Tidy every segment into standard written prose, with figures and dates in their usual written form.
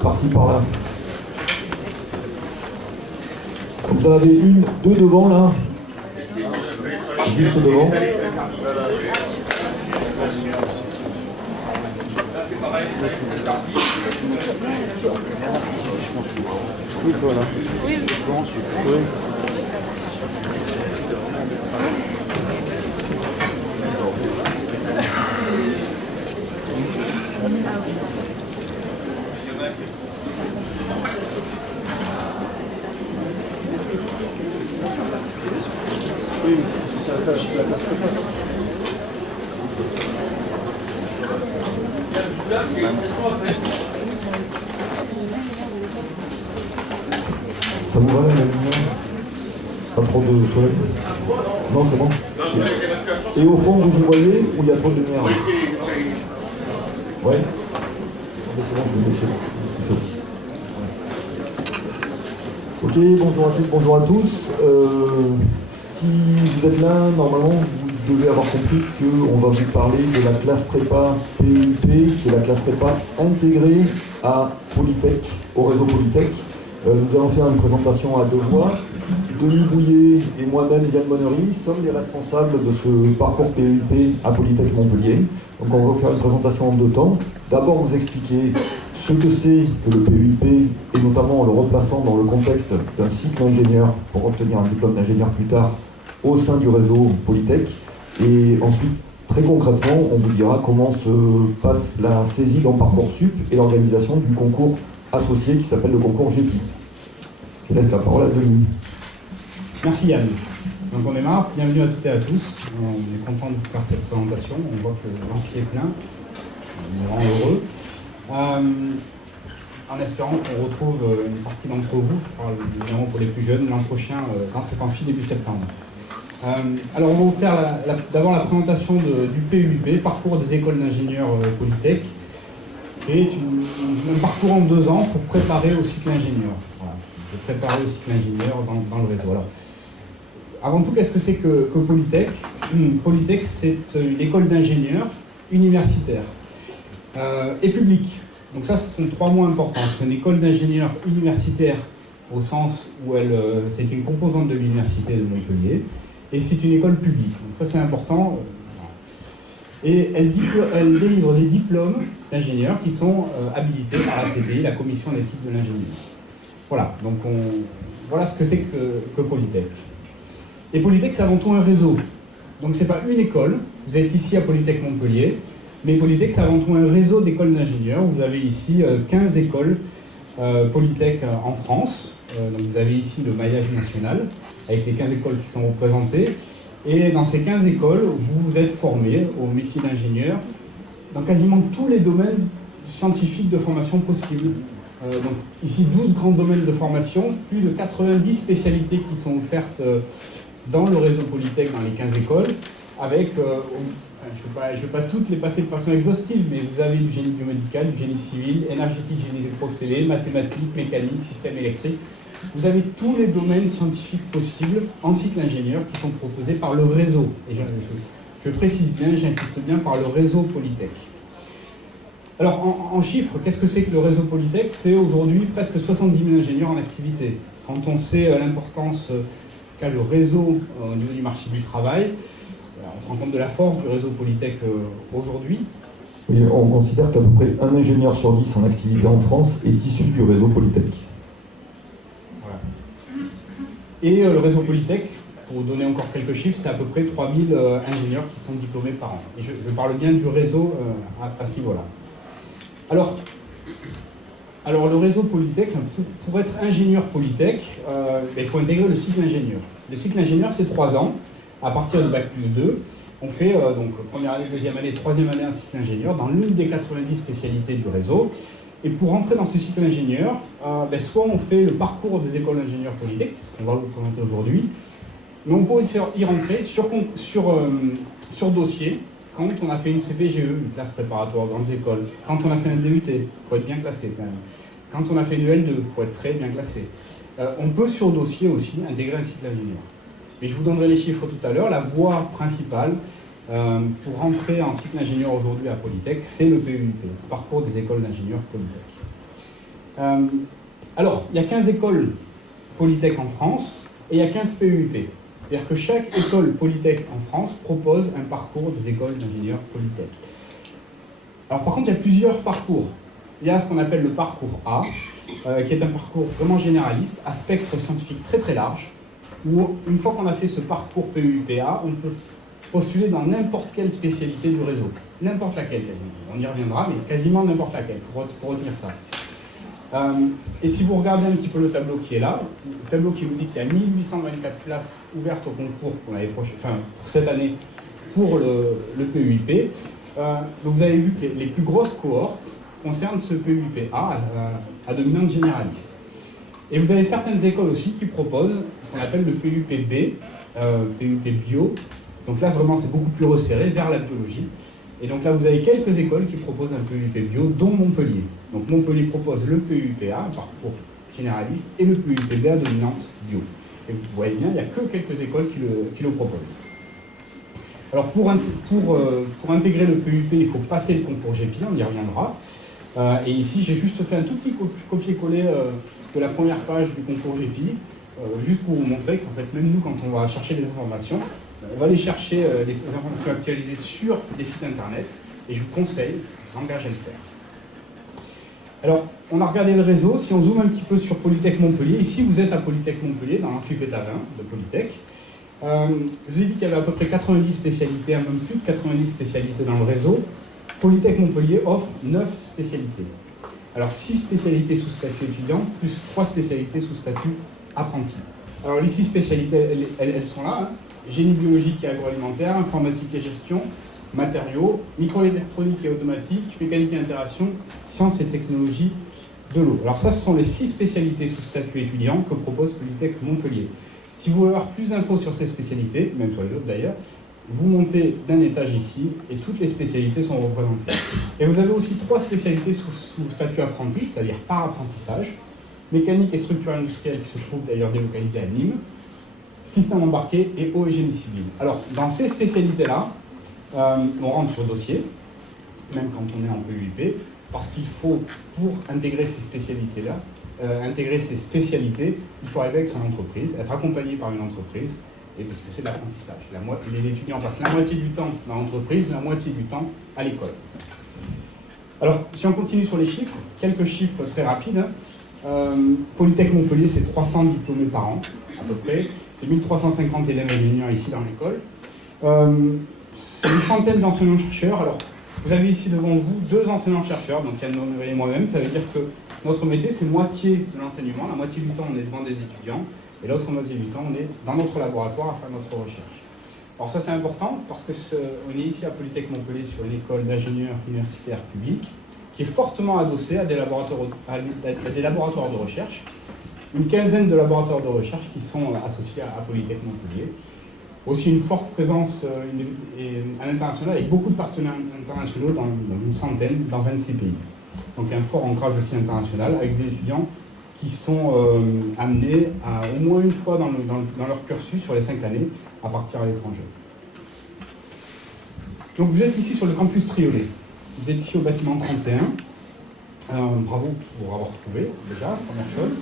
par-ci par-là. Vous en avez une, deux devant là. Juste devant. Ça vous va la lumière? Pas trop de soleil? Non, c'est bon. Et au fond, vous y voyez où il y a trop de lumière? Ouais. C'est bon, je vais laisser. Ok, bonjour à toutes, bonjour à tous. Si vous êtes là, normalement, vous devez avoir compris qu'on va vous parler de la classe prépa PUP, qui est la classe prépa intégrée à Polytech, au réseau Polytech. Nous allons faire une présentation à deux voix. Denis Bouillet et moi-même, Yann Monnery, sommes les responsables de ce parcours PUP à Polytech Montpellier. Donc on va vous faire une présentation en deux temps. D'abord vous expliquer ce que c'est que le PUP, et notamment en le replaçant dans le contexte d'un cycle ingénieur pour obtenir un diplôme d'ingénieur plus tard au sein du réseau Polytech. Et ensuite, très concrètement, on vous dira comment se passe la saisie dans Parcoursup et l'organisation du concours associé qui s'appelle le concours GEPI. Je laisse la parole à Denis. Merci Yann. Donc on démarre. Bienvenue à toutes et à tous. On est content de vous faire cette présentation. On voit que l'amphi est plein. On est vraiment heureux. En espérant qu'on retrouve une partie d'entre vous, je parle évidemment pour les plus jeunes, l'an prochain dans cet amphi début septembre. Alors on va vous faire d'abord la présentation du PUP, parcours des écoles d'ingénieurs Polytech, qui est un parcours en 2 ans pour préparer au cycle ingénieur. Voilà, pour préparer au cycle ingénieur dans le réseau. Alors, avant tout, qu'est-ce que c'est que Polytech? Polytech, c'est une école d'ingénieurs universitaire et publique. Donc ça, ce sont 3 mots importants. C'est une école d'ingénieurs universitaire au sens où c'est une composante de l'université de Montpellier, et c'est une école publique. Donc ça, c'est important. Et elle délivre des diplômes d'ingénieurs qui sont habilités par la CTI, la commission d'éthique de l'ingénieur. Voilà, donc voilà ce que c'est que Polytech. Et Polytech, c'est avant tout un réseau. Donc c'est pas une école. Vous êtes ici à Polytech Montpellier, mais Polytech, c'est avant tout un réseau d'écoles d'ingénieurs. Vous avez ici 15 écoles Polytech en France. Donc vous avez ici le maillage national, avec les 15 écoles qui sont représentées. Et dans ces 15 écoles, vous vous êtes formés au métier d'ingénieur dans quasiment tous les domaines scientifiques de formation possibles. Donc ici, 12 grands domaines de formation, plus de 90 spécialités qui sont offertes dans le réseau Polytech, dans les 15 écoles, avec, je ne vais pas toutes les passer de façon exhaustive, mais vous avez du génie biomédical, du génie civil, énergétique, génie des procédés, mathématiques, mécanique, système électrique. Vous avez tous les domaines scientifiques possibles en cycle ingénieur qui sont proposés par le réseau. Et je précise bien, j'insiste bien, par le réseau Polytech. Alors, en chiffres, qu'est-ce que c'est que le réseau Polytech? C'est aujourd'hui presque 70 000 ingénieurs en activité. Quand on sait l'importance qu'a le réseau au niveau du marché du travail, on se rend compte de la force du réseau Polytech aujourd'hui. Et on considère qu'à peu près un ingénieur sur 10 en activité en France est issu du réseau Polytech. Voilà. Et le réseau Polytech, pour vous donner encore quelques chiffres, c'est à peu près 3000 ingénieurs qui sont diplômés par an. Et je parle bien du réseau à ce niveau-là. Alors le réseau Polytech, pour être ingénieur Polytech, il faut intégrer le cycle ingénieur. Le cycle ingénieur, c'est 3 ans. À partir de Bac+2, on fait donc première année, deuxième année, troisième année un cycle ingénieur dans l'une des 90 spécialités du réseau. Et pour entrer dans ce cycle ingénieur, soit on fait le parcours des écoles d'ingénieurs Polytech, c'est ce qu'on va vous présenter aujourd'hui, mais on peut aussi y rentrer sur dossier, quand on a fait une CPGE, une classe préparatoire grandes écoles, quand on a fait un DUT, il faut être bien classé quand même, quand on a fait une EL2, il faut être très bien classé. On peut sur dossier aussi intégrer un cycle ingénieur. Mais je vous donnerai les chiffres tout à l'heure. La voie principale pour rentrer en cycle ingénieur aujourd'hui à Polytech, c'est le PUP, le parcours des écoles d'ingénieurs Polytech. Alors, il y a 15 écoles Polytech en France et il y a 15 PEUP. C'est-à-dire que chaque école Polytech en France propose un parcours des écoles d'ingénieurs Polytech. Alors par contre, il y a plusieurs parcours. Il y a ce qu'on appelle le parcours A, qui est un parcours vraiment généraliste, à spectre scientifique très très large, où une fois qu'on a fait ce parcours PEUP-A, on peut postuler dans n'importe quelle spécialité du réseau. N'importe laquelle, quasiment. On y reviendra, mais quasiment n'importe laquelle. Il faut retenir ça. Et si vous regardez un petit peu le tableau qui est là, le tableau qui vous dit qu'il y a 1824 places ouvertes au concours pour cette année pour le PEUP, donc vous avez vu que les plus grosses cohortes concernent ce PEUP-A à dominante généraliste. Et vous avez certaines écoles aussi qui proposent ce qu'on appelle le PEUP-B, PEUP bio. Donc là, vraiment, c'est beaucoup plus resserré vers la biologie. Et donc là, vous avez quelques écoles qui proposent un PEUP bio, dont Montpellier. Donc Montpellier propose le PEUP-A, un parcours généraliste, et le PEUP-B à dominante bio. Et vous voyez bien, il n'y a que quelques écoles qui le proposent. Alors pour intégrer le PEUP, il faut passer le concours GEPI, on y reviendra. Et ici, j'ai juste fait un tout petit copier-coller de la première page du concours GEPI, juste pour vous montrer qu'en fait, même nous, quand on va chercher des informations, on va aller chercher les informations actualisées sur les sites internet, et je vous conseille, je vous engage à le faire. Alors, on a regardé le réseau. Si on zoome un petit peu sur Polytech Montpellier, ici vous êtes à Polytech Montpellier, dans l'amphipéta 20 de Polytech. Je vous ai dit qu'il y avait à peu près 90 spécialités, même plus de 90 spécialités dans le réseau. Polytech Montpellier offre 9 spécialités. Alors 6 spécialités sous statut étudiant, plus 3 spécialités sous statut apprenti. Alors les 6 spécialités, elles sont là, hein. Génie biologique et agroalimentaire, informatique et gestion, matériaux, microélectronique et automatique, mécanique et interaction, sciences et technologies de l'eau. Alors ça, ce sont les 6 spécialités sous statut étudiant que propose Polytech Montpellier. Si vous voulez avoir plus d'infos sur ces spécialités, même sur les autres d'ailleurs, vous montez d'un étage ici et toutes les spécialités sont représentées. Et vous avez aussi 3 spécialités sous statut apprenti, c'est-à-dire par apprentissage, mécanique et structure industrielle qui se trouvent d'ailleurs délocalisées à Nîmes, système embarqué et eau et génie civil. Alors dans ces spécialités-là, on rentre sur dossier, même quand on est en PEUP, parce qu'il faut, pour intégrer ces spécialités-là, il faut arriver avec son entreprise, être accompagné par une entreprise, et parce que c'est de l'apprentissage. Les étudiants passent la moitié du temps dans l'entreprise, la moitié du temps à l'école. Alors, si on continue sur les chiffres, quelques chiffres très rapides. Polytech Montpellier, c'est 300 diplômés par an, à peu près. C'est 1350 élèves ingénieurs ici dans l'école. C'est une centaine d'enseignants-chercheurs. Alors, vous avez ici devant vous 2 enseignants-chercheurs, donc Yann Noël et moi-même. Ça veut dire que notre métier, c'est moitié de l'enseignement. La moitié du temps, on est devant des étudiants. Et l'autre moitié du temps, on est dans notre laboratoire à faire notre recherche. Alors ça, c'est important parce qu'on est ici à Polytech Montpellier sur une école d'ingénieurs universitaires publics qui est fortement adossée à des laboratoires de recherche. Une quinzaine de laboratoires de recherche qui sont associés à Polytech Montpellier. Aussi une forte présence à l'international avec beaucoup de partenaires internationaux dans une centaine, dans 26 pays. Donc un fort ancrage aussi international avec des étudiants qui sont amenés à au moins une fois dans leur cursus sur les 5 années à partir à l'étranger. Donc vous êtes ici sur le campus Triolet. Vous êtes ici au bâtiment 31. Bravo pour avoir trouvé, déjà, première chose.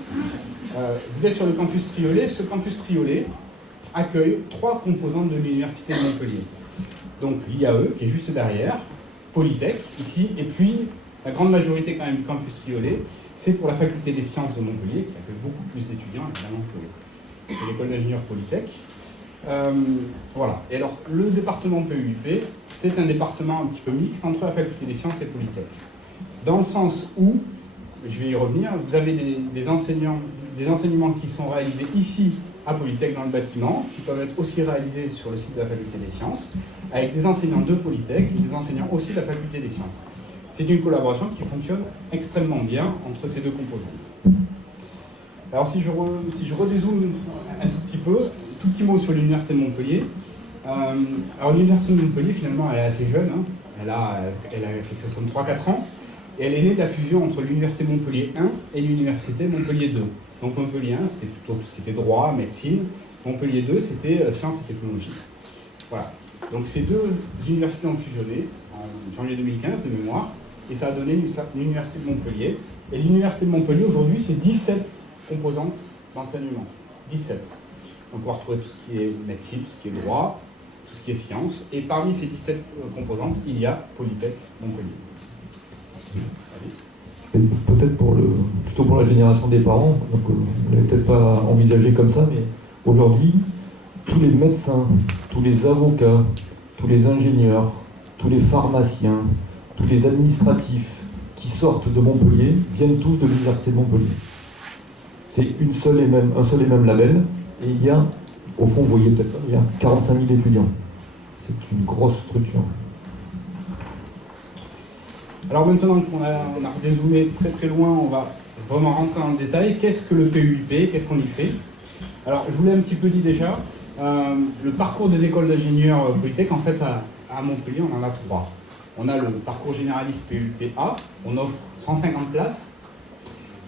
Vous êtes sur le campus Triolet. Ce campus Triolet accueille 3 composantes de l'Université de Montpellier. Donc l'IAE, qui est juste derrière, Polytech, ici, et puis la grande majorité quand même du campus Triolet, c'est pour la faculté des sciences de Montpellier, qui accueille beaucoup plus d'étudiants, évidemment, que l'école d'ingénieurs Polytech. Voilà. Et alors, le département PEUP, c'est un département un petit peu mixte entre la faculté des sciences et Polytech. Dans le sens où, je vais y revenir, vous avez des enseignements qui sont réalisés ici à Polytech dans le bâtiment, qui peuvent être aussi réalisés sur le site de la faculté des sciences, avec des enseignants de Polytech et des enseignants aussi de la faculté des sciences. C'est une collaboration qui fonctionne extrêmement bien entre ces 2 composantes. Alors si je redézoome un tout petit peu, tout petit mot sur l'Université de Montpellier. Alors l'Université de Montpellier, finalement, elle est assez jeune, hein. Elle a quelque chose comme 3-4 ans, et elle est née de la fusion entre l'Université de Montpellier 1 et l'Université Montpellier 2. Donc Montpellier 1, c'était plutôt tout ce qui était droit, médecine. Montpellier 2, c'était sciences et technologies. Voilà. Donc ces 2 universités ont fusionné en janvier 2015 de mémoire, et ça a donné l'Université de Montpellier, Et l'Université de Montpellier, aujourd'hui, c'est 17 composantes d'enseignement. 17. Donc on va retrouver tout ce qui est médecine, tout ce qui est droit, tout ce qui est sciences. Et parmi ces 17 composantes, il y a Polytech Montpellier. Et peut-être plutôt pour la génération des parents, donc on l'avait peut-être pas envisagé comme ça, mais aujourd'hui, tous les médecins, tous les avocats, tous les ingénieurs, tous les pharmaciens, tous les administratifs qui sortent de Montpellier viennent tous de l'Université de Montpellier. C'est un seul et même label, et il y a, au fond, vous voyez peut-être, il y a 45 000 étudiants. C'est une grosse structure. Alors maintenant qu'on a dézoomé très très loin, on va vraiment rentrer dans le détail. Qu'est-ce que le PUIP? Qu'est-ce qu'on y fait? Alors je vous l'ai un petit peu dit déjà, le parcours des écoles d'ingénieurs Polytech, en fait à Montpellier, on en a 3. On a le parcours généraliste PUPA, on offre 150 places.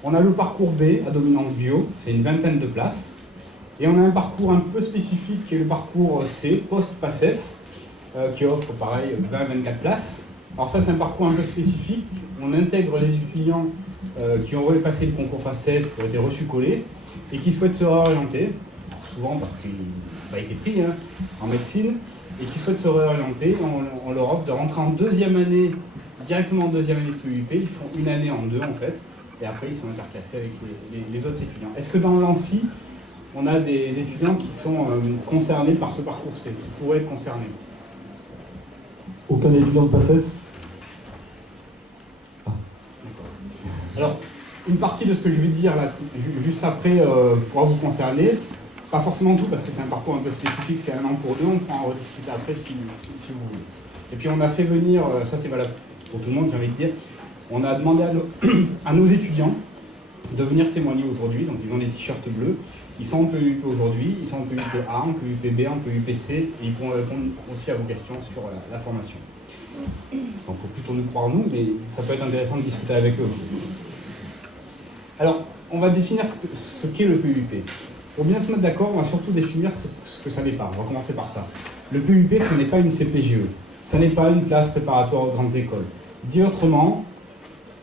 On a le parcours B à dominante bio, c'est une vingtaine de places. Et on a un parcours un peu spécifique qui est le parcours C, post-PACES, qui offre pareil 20-24 places. Alors ça c'est un parcours un peu spécifique, on intègre les étudiants qui ont passé le concours PACES, qui ont été reçus collés, et qui souhaitent se réorienter, souvent parce qu'ils n'ont pas été pris en médecine, et qui souhaitent se réorienter, on leur offre de rentrer en deuxième année, directement en deuxième année de PUP, ils font une année en deux en fait, et après ils sont interclassés avec les autres étudiants. Est-ce que dans l'amphi, on a des étudiants qui sont concernés par ce parcours C, qui pourraient être concernés? Aucun étudiant de PACES? Alors, une partie de ce que je vais dire là, juste après pourra vous concerner, pas forcément tout parce que c'est un parcours un peu spécifique, c'est un an pour deux, on pourra en rediscuter après si vous voulez. Et puis on a fait venir, ça c'est valable pour tout le monde, j'ai envie de dire, on a demandé à nos étudiants de venir témoigner aujourd'hui, donc ils ont des t-shirts bleus, ils sont en PUP aujourd'hui, ils sont en PUP A, en PUP B, en PUP C, et ils pourront répondre aussi à vos questions sur la formation. Donc il faut plutôt nous croire nous, mais ça peut être intéressant de discuter avec eux aussi. Alors, on va définir ce qu'est le PUP. Pour bien se mettre d'accord, on va surtout définir ce que ça n'est pas. On va commencer par ça. Le PUP, ce n'est pas une CPGE. Ce n'est pas une classe préparatoire aux grandes écoles. Dit autrement,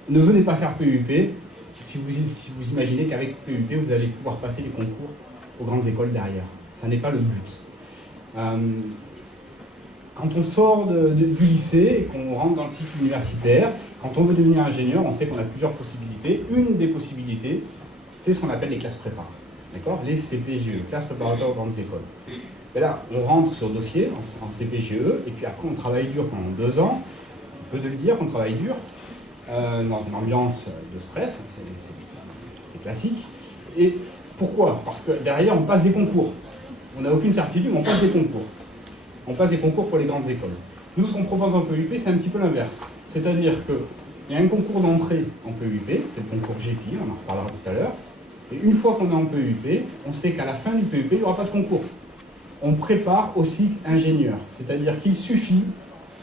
ne venez pas faire PUP si vous imaginez qu'avec PUP, vous allez pouvoir passer les concours aux grandes écoles derrière. Ça n'est pas le but. Quand on sort du lycée et qu'on rentre dans le cycle universitaire, quand on veut devenir ingénieur, on sait qu'on a plusieurs possibilités. Une des possibilités, c'est ce qu'on appelle les classes prépa. D'accord? Les CPGE, classes préparatoires aux grandes écoles. Et là, on rentre sur dossier en CPGE, et puis après on travaille dur pendant 2 ans. C'est peu de le dire qu'on travaille dur, dans une ambiance de stress, c'est classique. Et pourquoi? Parce que derrière, on passe des concours. On n'a aucune certitude, mais on passe des concours. On passe des concours pour les grandes écoles. Nous, ce qu'on propose en PUP, c'est un petit peu l'inverse. C'est-à-dire qu'il y a un concours d'entrée en PUP, c'est le concours GPI, on en reparlera tout à l'heure. Et une fois qu'on est en PUP, on sait qu'à la fin du PUP, il n'y aura pas de concours. On prépare au cycle ingénieur. C'est-à-dire qu'il suffit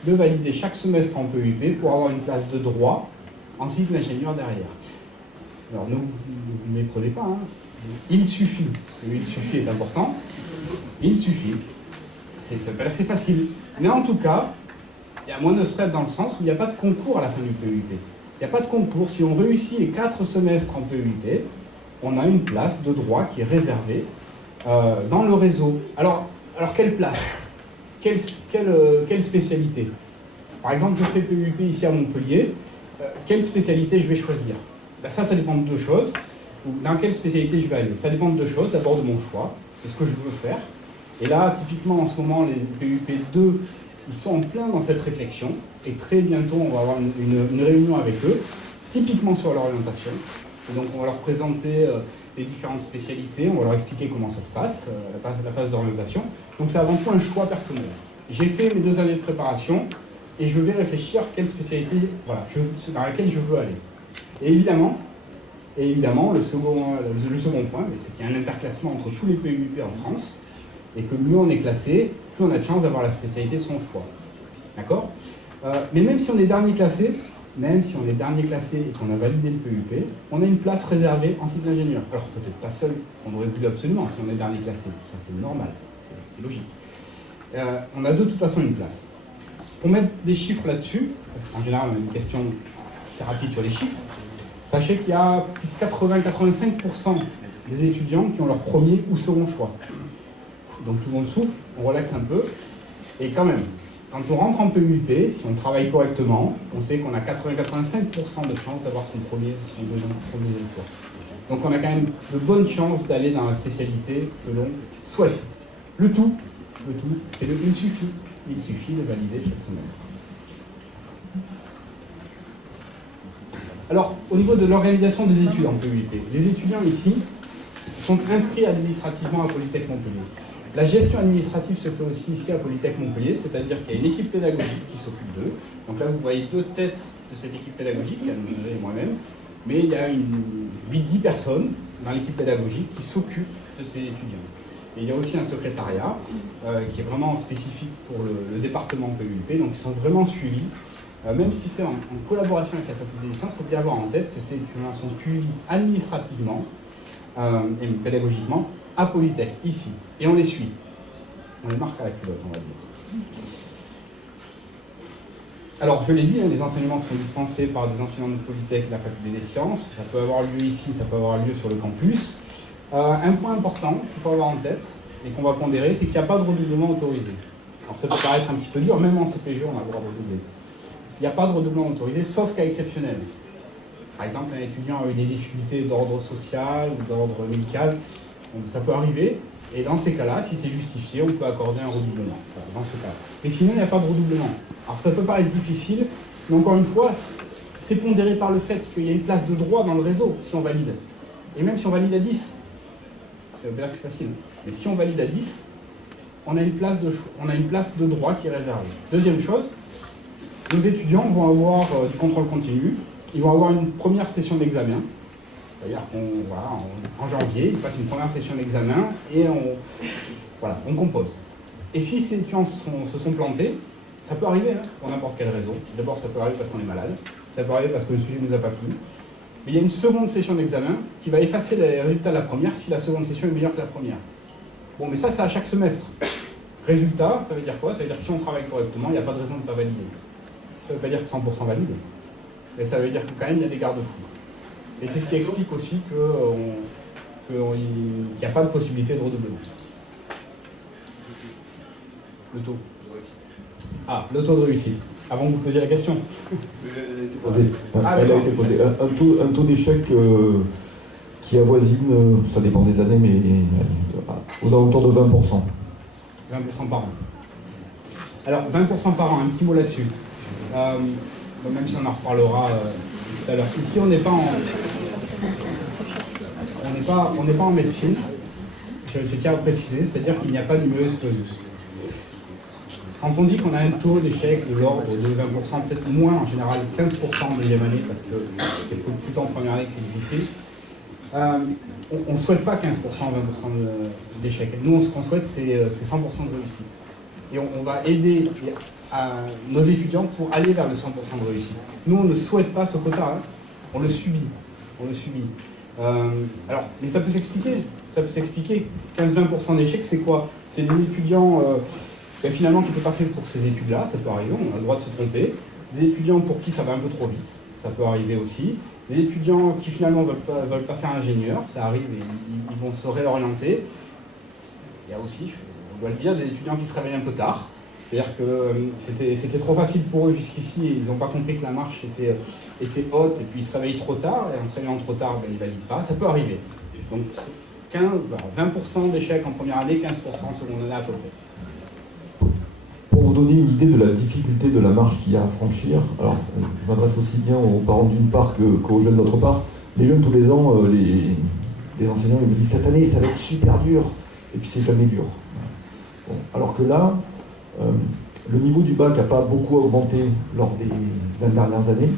de valider chaque semestre en PUP pour avoir une place de droit en cycle ingénieur derrière. Alors, ne vous méprenez pas, hein. Il suffit. Il suffit est important. Il suffit. Ça ne veut pas dire que c'est facile. Mais en tout cas, il y a moins de stress dans le sens où il n'y a pas de concours à la fin du PUP. Il n'y a pas de concours. Si on réussit les 4 semestres en PUP, on a une place de droit qui est réservée dans le réseau. Alors quelle place? Quelle spécialité? Par exemple, je fais PUP ici à Montpellier. Quelle spécialité je vais choisir? Ben ça dépend de 2 choses. Dans quelle spécialité je vais aller? Ça dépend de 2 choses. D'abord de mon choix, de ce que je veux faire. Et là, typiquement, en ce moment, les PUP 2, ils sont en plein dans cette réflexion. Et très bientôt, on va avoir une réunion avec eux, typiquement sur l'orientation. Et donc, on va leur présenter les différentes spécialités, on va leur expliquer comment ça se passe, la phase d'orientation. Donc, c'est avant tout un choix personnel. J'ai fait mes 2 années de préparation et je vais réfléchir quelle spécialité, voilà, dans laquelle je veux aller. Et évidemment, le second point, c'est qu'il y a un interclassement entre tous les PUP en France. Et que mieux on est classé, plus on a de chance d'avoir la spécialité de son choix. D'accord? Mais même si on est dernier classé, et qu'on a validé le PUP, on a une place réservée en cycle d'ingénieur. Alors peut-être pas seul, on aurait voulu absolument si on est dernier classé. Ça c'est normal, c'est logique. On a de toute façon une place. Pour mettre des chiffres là-dessus, parce qu'en général on a une question assez rapide sur les chiffres, Sachez qu'il y a plus de 80-85% des étudiants qui ont leur premier ou second choix. Donc tout le monde souffle, on relaxe un peu. Et quand même, quand on rentre en PUIP, si on travaille correctement, on sait qu'on a 80-85% de chances d'avoir son premier ou son deuxième choix. Donc on a quand même de bonnes chances d'aller dans la spécialité que l'on souhaite. Le tout, c'est le il suffit de valider chaque semestre. Alors, au niveau de l'organisation des études en PUIP, les étudiants ici sont inscrits administrativement à Polytech Montpellier. La gestion administrative se fait aussi ici à Polytech Montpellier, c'est-à-dire qu'il y a une équipe pédagogique qui s'occupe d'eux. Donc là, vous voyez deux têtes de cette équipe pédagogique, Anne-Marie et moi-même, mais il y a 8-10 personnes dans l'équipe pédagogique qui s'occupent de ces étudiants. Et il y a aussi un secrétariat qui est vraiment spécifique pour le département PUIP, donc ils sont vraiment suivis. Même si c'est en collaboration avec la faculté des sciences, il faut bien avoir en tête que ces étudiants sont suivis administrativement et pédagogiquement à Polytech, ici. Et on les suit. On les marque à la culotte, on va dire. Alors, je l'ai dit, les enseignements sont dispensés par des enseignants de Polytech et de la faculté des sciences. Ça peut avoir lieu ici, ça peut avoir lieu sur le campus. Un point important qu'il faut avoir en tête et qu'on va pondérer, c'est qu'il n'y a pas de redoublement autorisé. Alors, ça peut paraître un petit peu dur, même en CPG, on a le droit de redoubler. Il n'y a pas de redoublement autorisé, sauf cas exceptionnel. Par exemple, un étudiant a eu des difficultés d'ordre social ou d'ordre médical, ça peut arriver, et dans ces cas-là, si c'est justifié, on peut accorder un redoublement, dans ce cas. Mais sinon, il n'y a pas de redoublement. Alors ça peut paraître difficile, mais encore une fois, c'est pondéré par le fait qu'il y a une place de droit dans le réseau, si on valide. Et même si on valide à 10, ça veut dire que c'est facile, mais si on valide à 10, on a une place de droit qui est réservée. Deuxième chose, nos étudiants vont avoir du contrôle continu, ils vont avoir une première session d'examen, c'est-à-dire qu'en janvier, ils passent une première session d'examen et on compose. Et si ces étudiants se sont plantés, ça peut arriver pour n'importe quelle raison. D'abord, ça peut arriver parce qu'on est malade, ça peut arriver parce que le sujet ne nous a pas plu. Mais il y a une seconde session d'examen qui va effacer les résultats de la première si la seconde session est meilleure que la première. Bon, mais ça, c'est à chaque semestre. Résultat, ça veut dire quoi? Ça veut dire que si on travaille correctement, il n'y a pas de raison de ne pas valider. Ça ne veut pas dire que 100% valide, mais ça veut dire que quand même il y a des garde-fous. Et c'est ce qui explique aussi qu'il n'y a pas de possibilité de redoublement. Le taux. Ah, le taux de réussite. Avant que vous posiez la question. Elle a été posée. Un taux d'échec qui avoisine, ça dépend des années, mais aux alentours de 20%. 20% par an. Alors, 20% par an, un petit mot là-dessus. Même si on en reparlera tout à l'heure. Ici, on n'est pas en médecine, je tiens à préciser, c'est-à-dire qu'il n'y a pas de numerus clausus. Quand on dit qu'on a un taux d'échec de l'ordre de 20%, peut-être moins, en général 15% en deuxième année, parce que c'est plutôt en première année que c'est difficile, on ne souhaite pas 15%, 20% d'échec. Nous, ce qu'on souhaite, c'est 100% de réussite. Et on va aider nos étudiants pour aller vers le 100% de réussite. Nous, on ne souhaite pas ce quota, on le subit. Mais ça peut s'expliquer. 15-20% d'échecs, c'est quoi? C'est des étudiants finalement qui n'étaient pas faits pour ces études-là, ça peut arriver, on a le droit de se tromper. Des étudiants pour qui ça va un peu trop vite, ça peut arriver aussi. Des étudiants qui finalement ne veulent pas faire ingénieur, ça arrive et ils vont se réorienter. Il y a aussi, on doit le dire, des étudiants qui se réveillent un peu tard. C'est-à-dire que c'était trop facile pour eux jusqu'ici et ils n'ont pas compris que la marche était haute et puis ils se réveillent trop tard et en se réveillant trop tard, ils ne valident pas. Ça peut arriver. Donc 20% d'échecs en première année, 15% en seconde année à peu près. Pour vous donner une idée de la difficulté de la marche qu'il y a à franchir, alors je m'adresse aussi bien aux parents d'une part qu'aux jeunes d'autre part. Les jeunes, tous les ans, les enseignants ils me disent cette année ça va être super dur, et puis c'est jamais dur. Bon, alors que là, le niveau du bac n'a pas beaucoup augmenté lors des 20 dernières années.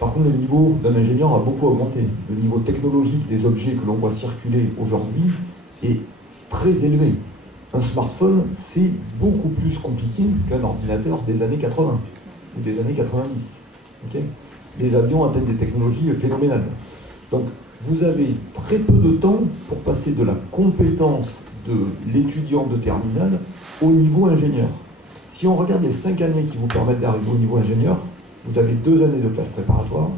Par contre, le niveau d'un ingénieur a beaucoup augmenté. Le niveau technologique des objets que l'on voit circuler aujourd'hui est très élevé. Un smartphone, c'est beaucoup plus compliqué qu'un ordinateur des années 80 ou des années 90. Okay, les avions atteignent des technologies phénoménales. Donc, vous avez très peu de temps pour passer de la compétence de l'étudiant de terminale au niveau ingénieur. Si on regarde les 5 années qui vous permettent d'arriver au niveau ingénieur, vous avez 2 années de classe préparatoire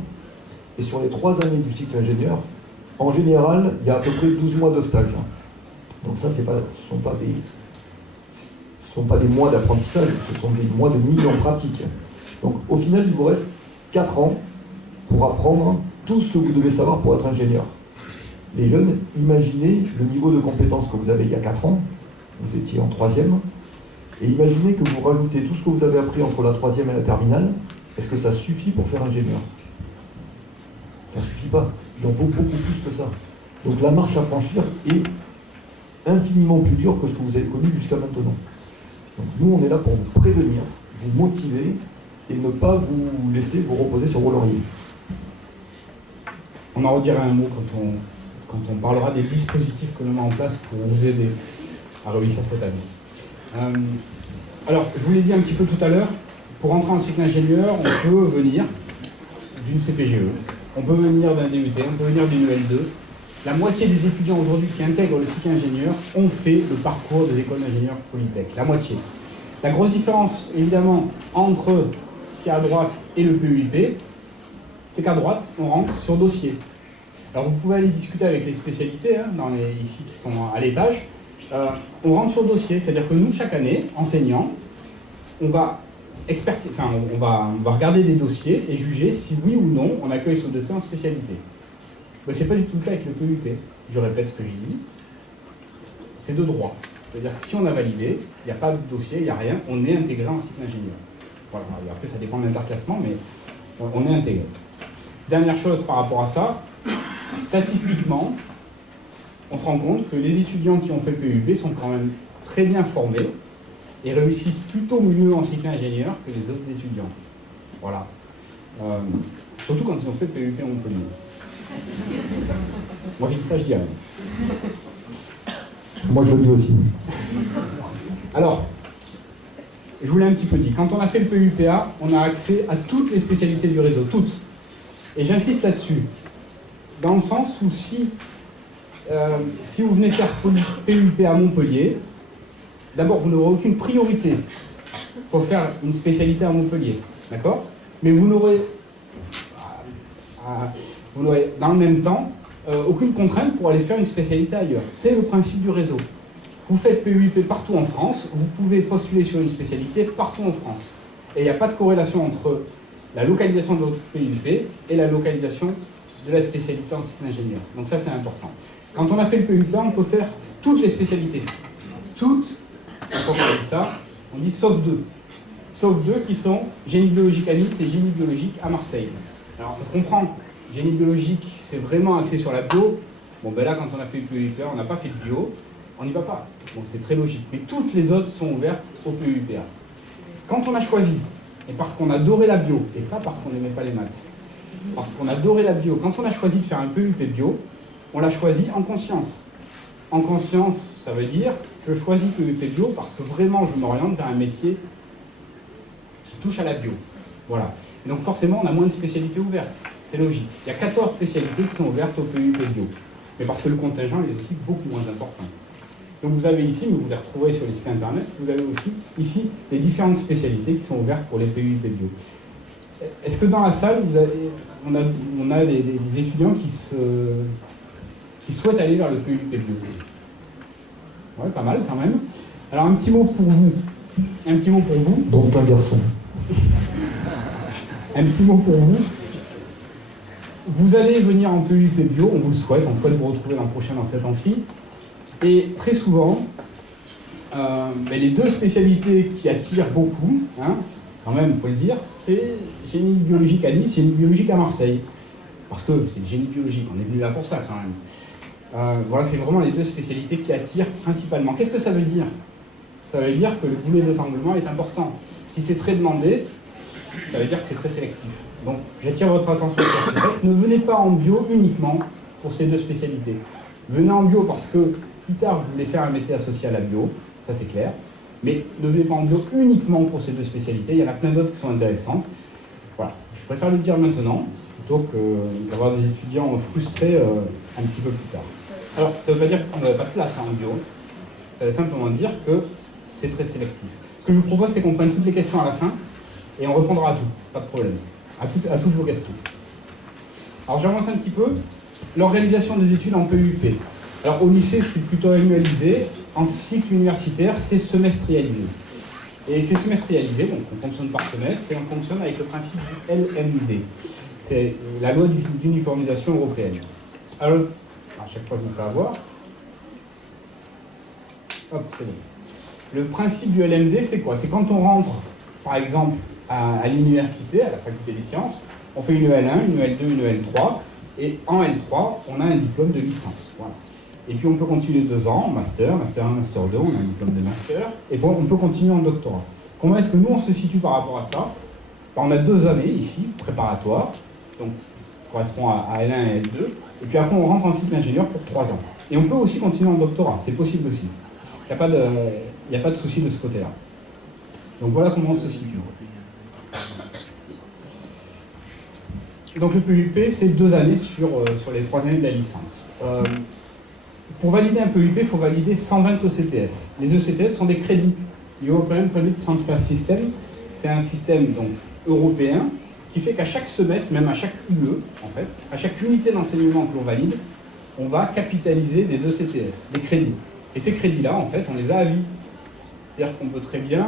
Et sur les 3 années du cycle ingénieur, en général, il y a à peu près 12 mois de stage. Donc ça, ce ne sont pas des mois d'apprentissage, ce sont des mois de mise en pratique. Donc au final, il vous reste 4 ans pour apprendre tout ce que vous devez savoir pour être ingénieur. Les jeunes, imaginez le niveau de compétence que vous avez il y a 4 ans, vous étiez en 3e, et imaginez que vous rajoutez tout ce que vous avez appris entre la 3e et la terminale. Est-ce que ça suffit pour faire ingénieur? Ça ne suffit pas, il en faut beaucoup plus que ça. Donc la marche à franchir est infiniment plus dure que ce que vous avez connu jusqu'à maintenant. Donc nous, on est là pour vous prévenir, vous motiver, et ne pas vous laisser vous reposer sur vos lauriers. On en redira un mot quand on parlera des dispositifs que l'on met en place pour vous aider à réussir cette année. Alors, je vous l'ai dit un petit peu tout à l'heure, pour entrer en cycle ingénieur, on peut venir d'une CPGE, on peut venir d'un DUT, on peut venir d'une EL2. La moitié des étudiants aujourd'hui qui intègrent le cycle ingénieur ont fait le parcours des écoles d'ingénieurs Polytech, la moitié. La grosse différence, évidemment, entre ce qui est à droite et le PEUP, c'est qu'à droite, on rentre sur dossier. Alors vous pouvez aller discuter avec les spécialités, ici qui sont à l'étage. On rentre sur dossier, c'est-à-dire que nous, chaque année, enseignants, on va regarder des dossiers et juger si oui ou non on accueille ce dossier en spécialité. Mais ce n'est pas du tout le cas avec le PEUP. Je répète ce que j'ai dit. C'est de droit. C'est-à-dire que si on a validé, il n'y a pas de dossier, il n'y a rien, on est intégré en cycle ingénieur. Voilà. Et après, ça dépend de l'interclassement, mais on est intégré. Dernière chose par rapport à ça, statistiquement, on se rend compte que les étudiants qui ont fait le PEUP sont quand même très bien formés et réussissent plutôt mieux en cycle ingénieur que les autres étudiants. Voilà. Surtout quand ils ont fait le PEUP en Montpellier. Moi, je dis ça, je dis rien. Moi, je le dis aussi. Alors, je vous l'ai un petit peu dit, quand on a fait le PEUPA, on a accès à toutes les spécialités du réseau, toutes. Et j'insiste là-dessus, dans le sens où si vous venez faire PEUP à Montpellier, d'abord, vous n'aurez aucune priorité pour faire une spécialité à Montpellier, d'accord? Mais vous n'aurez, dans le même temps, aucune contrainte pour aller faire une spécialité ailleurs. C'est le principe du réseau. Vous faites PEUP partout en France, vous pouvez postuler sur une spécialité partout en France. Et il n'y a pas de corrélation entre la localisation de votre PEUP et la localisation de la spécialité en cycle ingénieur. Donc ça, c'est important. Quand on a fait le PEUP, on peut faire toutes les spécialités. Toutes, quand on dit ça, on dit sauf deux. Sauf deux qui sont génie biologique à Nice et génie biologique à Marseille. Alors ça se comprend. Génie biologique, c'est vraiment axé sur la bio. Bon, ben là, quand on a fait le PEUP, on n'a pas fait de bio, on n'y va pas. Donc c'est très logique. Mais toutes les autres sont ouvertes au PEUPA. Quand on a choisi, et parce qu'on adorait la bio, et pas parce qu'on n'aimait pas les maths, parce qu'on adorait la bio, quand on a choisi de faire un PEUP bio, on l'a choisi en conscience. En conscience, ça veut dire, je choisis PEUP bio parce que vraiment, je m'oriente vers un métier qui touche à la bio. Voilà. Et donc forcément, on a moins de spécialités ouvertes. C'est logique. Il y a 14 spécialités qui sont ouvertes au PEUP bio. Mais parce que le contingent est aussi beaucoup moins important. Donc vous avez ici, mais vous les retrouverez sur les sites internet, vous avez aussi ici les différentes spécialités qui sont ouvertes pour les PEUP bio. Est-ce que dans la salle, on a des étudiants qui souhaitent aller vers le PEUP bio? Ouais, pas mal quand même. Alors un petit mot pour vous. Un petit mot pour vous. Donc un garçon. Un petit mot pour vous. Vous allez venir en PEUP bio, on vous le souhaite, on souhaite vous retrouver l'an prochain dans cet amphi. Et très souvent, les deux spécialités qui attirent beaucoup, quand même, il faut le dire, c'est génie biologique à Nice, génie biologique à Marseille. Parce que c'est le génie biologique, on est venu là pour ça quand même. Voilà, c'est vraiment les deux spécialités qui attirent principalement. Qu'est-ce que ça veut dire? Ça veut dire que le boulet d'étranglement est important. Si c'est très demandé, ça veut dire que c'est très sélectif. Donc, j'attire votre attention sur ce fait. Ne venez pas en bio uniquement pour ces deux spécialités. Venez en bio parce que plus tard, vous voulez faire un métier associé à la bio, ça c'est clair. Mais ne venez pas en bio uniquement pour ces deux spécialités. Il y en a plein d'autres qui sont intéressantes. Voilà. Je préfère le dire maintenant, plutôt que d'avoir des étudiants frustrés un petit peu plus tard. Alors, ça ne veut pas dire qu'on n'aurait pas de place en bio. Ça veut simplement dire que c'est très sélectif. Ce que je vous propose, c'est qu'on prenne toutes les questions à la fin et on répondra à tout. Pas de problème. À toutes vos questions. Alors j'avance un petit peu. L'organisation des études en PUP. Alors au lycée, c'est plutôt annualisé. En cycle universitaire, c'est semestrialisé. Et c'est semestrialisé, donc on fonctionne par semestre et on fonctionne avec le principe du LMD. C'est la loi d'uniformisation européenne. Alors, à chaque fois, je me fais avoir. Hop, c'est bon. Le principe du LMD, c'est quoi? C'est quand on rentre, par exemple, à l'université, à la faculté des sciences, on fait une EL1, une EL2, une EL3, et en L3, on a un diplôme de licence. Voilà. Et puis on peut continuer 2 ans, master 1, master 2, on a un diplôme de master, et puis on peut continuer en doctorat. Comment est-ce que nous, on se situe par rapport à ça? On a 2 années ici, préparatoires, donc correspond à L1 et L2, et puis après on rentre en cycle d'ingénieur pour 3 ans. Et on peut aussi continuer en doctorat, c'est possible aussi. Il n'y a pas de souci de ce côté-là. Donc voilà comment on se situe. Donc le PUP, c'est 2 années sur les 3 années de la licence. Pour valider un PUP, il faut valider 120 ECTS. Les ECTS sont des crédits. European Credit Transfer System, c'est un système donc, européen qui fait qu'à chaque semestre, même à chaque UE, en fait, à chaque unité d'enseignement que l'on valide, on va capitaliser des ECTS, des crédits. Et ces crédits-là, en fait, on les a à vie. C'est-à-dire qu'on peut très bien,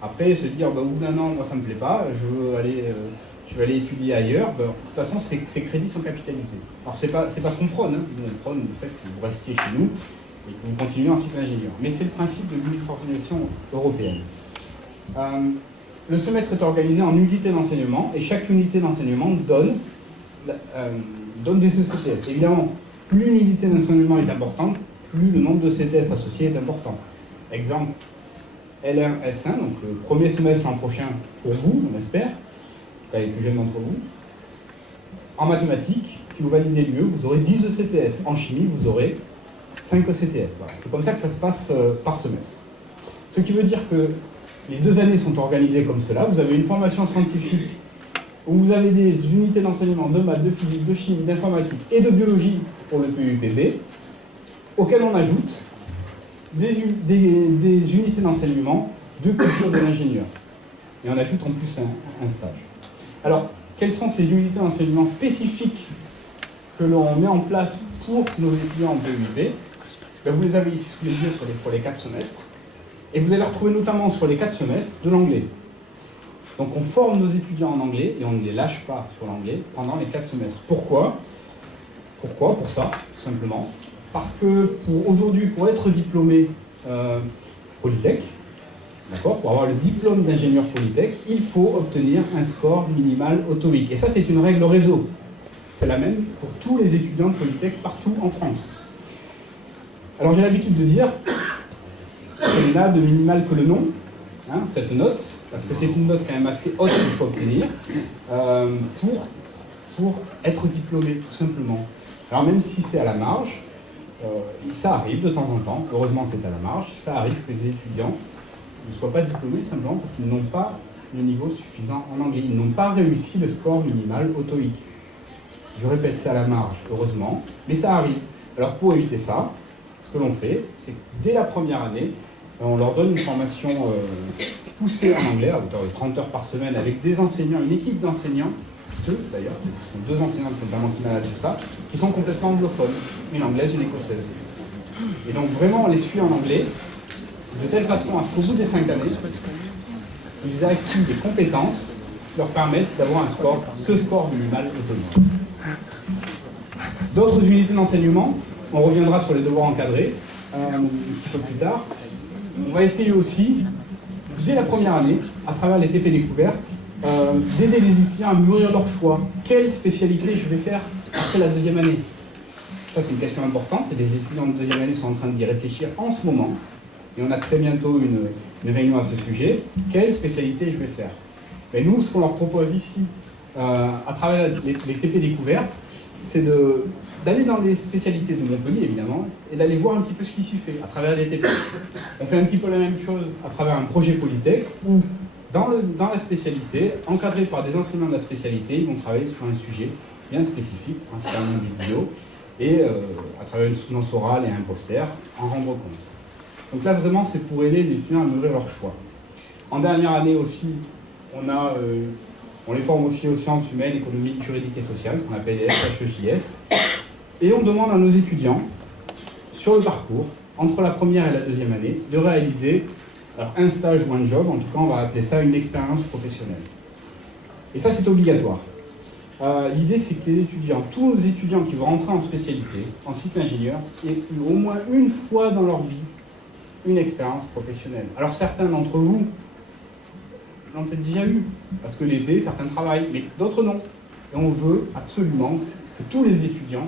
après, se dire, bah, au bout d'un an, moi, ça ne me plaît pas, je veux aller étudier ailleurs. Bah, de toute façon, ces crédits sont capitalisés. Alors, c'est pas ce qu'on prône. Hein. Nous, on prône le fait que vous restiez chez nous et que vous continuez en cycle ingénieur. Mais c'est le principe de l'uniformisation européenne. Le semestre est organisé en unités d'enseignement et chaque unité d'enseignement donne des ECTS. Évidemment, plus une unité d'enseignement est importante, plus le nombre de CTS associés est important. Exemple, L1, S1, donc le premier semestre l'an prochain pour vous, on espère, les plus jeunes d'entre vous. En mathématiques, si vous validez l'UE, vous aurez 10 ECTS. En chimie, vous aurez 5 ECTS. Voilà. C'est comme ça que ça se passe par semestre. Ce qui veut dire que les 2 années sont organisées comme cela. Vous avez une formation scientifique où vous avez des unités d'enseignement de maths, de physique, de chimie, d'informatique et de biologie pour le PUPB, auxquelles on ajoute des unités d'enseignement de culture de l'ingénieur. Et on ajoute en plus un stage. Alors, quelles sont ces unités d'enseignement spécifiques que l'on met en place pour nos étudiants en PUP? Ben, vous les avez ici sous les yeux pour les 4 semestres. Et vous allez retrouver notamment sur les 4 semestres de l'anglais. Donc on forme nos étudiants en anglais et on ne les lâche pas sur l'anglais pendant les 4 semestres. Pourquoi? Pour ça, tout simplement. Parce que aujourd'hui, pour être diplômé Polytech, d'accord, pour avoir le diplôme d'ingénieur Polytech, il faut obtenir un score minimal au TOEIC. Et ça, c'est une règle réseau. C'est la même pour tous les étudiants de Polytech partout en France. Alors j'ai l'habitude de dire qu'elle n'a de minimal que le nom, hein, cette note, parce que c'est une note quand même assez haute qu'il faut obtenir pour être diplômé, tout simplement. Alors même si c'est à la marge, ça arrive de temps en temps, heureusement c'est à la marge, ça arrive que les étudiants ne soient pas diplômés simplement parce qu'ils n'ont pas le niveau suffisant en anglais, ils n'ont pas réussi le score minimal au TOEIC. Je répète, c'est à la marge, heureusement, mais ça arrive. Alors pour éviter ça, ce que l'on fait, c'est que dès la première année, on leur donne une formation poussée en anglais, à hauteur de 30 heures par semaine, avec des enseignants, une équipe d'enseignants, d'ailleurs, ce sont 2 enseignantes notamment qui managent tout ça, qui sont complètement anglophones, une anglaise, une écossaise. Et donc vraiment, on les suit en anglais, de telle façon à ce qu'au bout des 5 années, ils aient acquis des compétences qui leur permettent d'avoir ce score minimal autonome. D'autres unités d'enseignement, on reviendra sur les devoirs encadrés un petit peu plus tard. On va essayer aussi, dès la première année, à travers les TP découvertes, d'aider les étudiants à mûrir leur choix. Quelle spécialité je vais faire après la 2e année? Ça, c'est une question importante et les étudiants de 2e année sont en train d'y réfléchir en ce moment. Et on a très bientôt une réunion à ce sujet. Quelle spécialité je vais faire? Mais nous, ce qu'on leur propose ici, à travers les TP découvertes, c'est d'aller dans les spécialités de Montpellier, évidemment, et d'aller voir un petit peu ce qui s'y fait, à travers les TP. On fait un petit peu la même chose à travers un projet Polytech, où, dans la spécialité, encadrés par des enseignants de la spécialité, ils vont travailler sur un sujet bien spécifique, principalement du bio, et à travers une soutenance orale et un poster, en rendre compte. Donc là, vraiment, c'est pour aider les étudiants à mûrir leur choix. En dernière année aussi, on On les forme aussi aux sciences humaines, économiques, juridiques et sociales, ce qu'on appelle les SHEJS. Et on demande à nos étudiants, sur le parcours, entre la première et la deuxième année, de réaliser alors, un stage ou un job, en tout cas on va appeler ça une expérience professionnelle. Et ça c'est obligatoire. L'idée c'est que les étudiants, tous nos étudiants qui vont rentrer en spécialité, en cycle ingénieur, aient eu au moins une fois dans leur vie une expérience professionnelle. Alors certains d'entre vous l'ont peut-être déjà eu, parce que l'été certains travaillent, mais d'autres non. Et on veut absolument que tous les étudiants,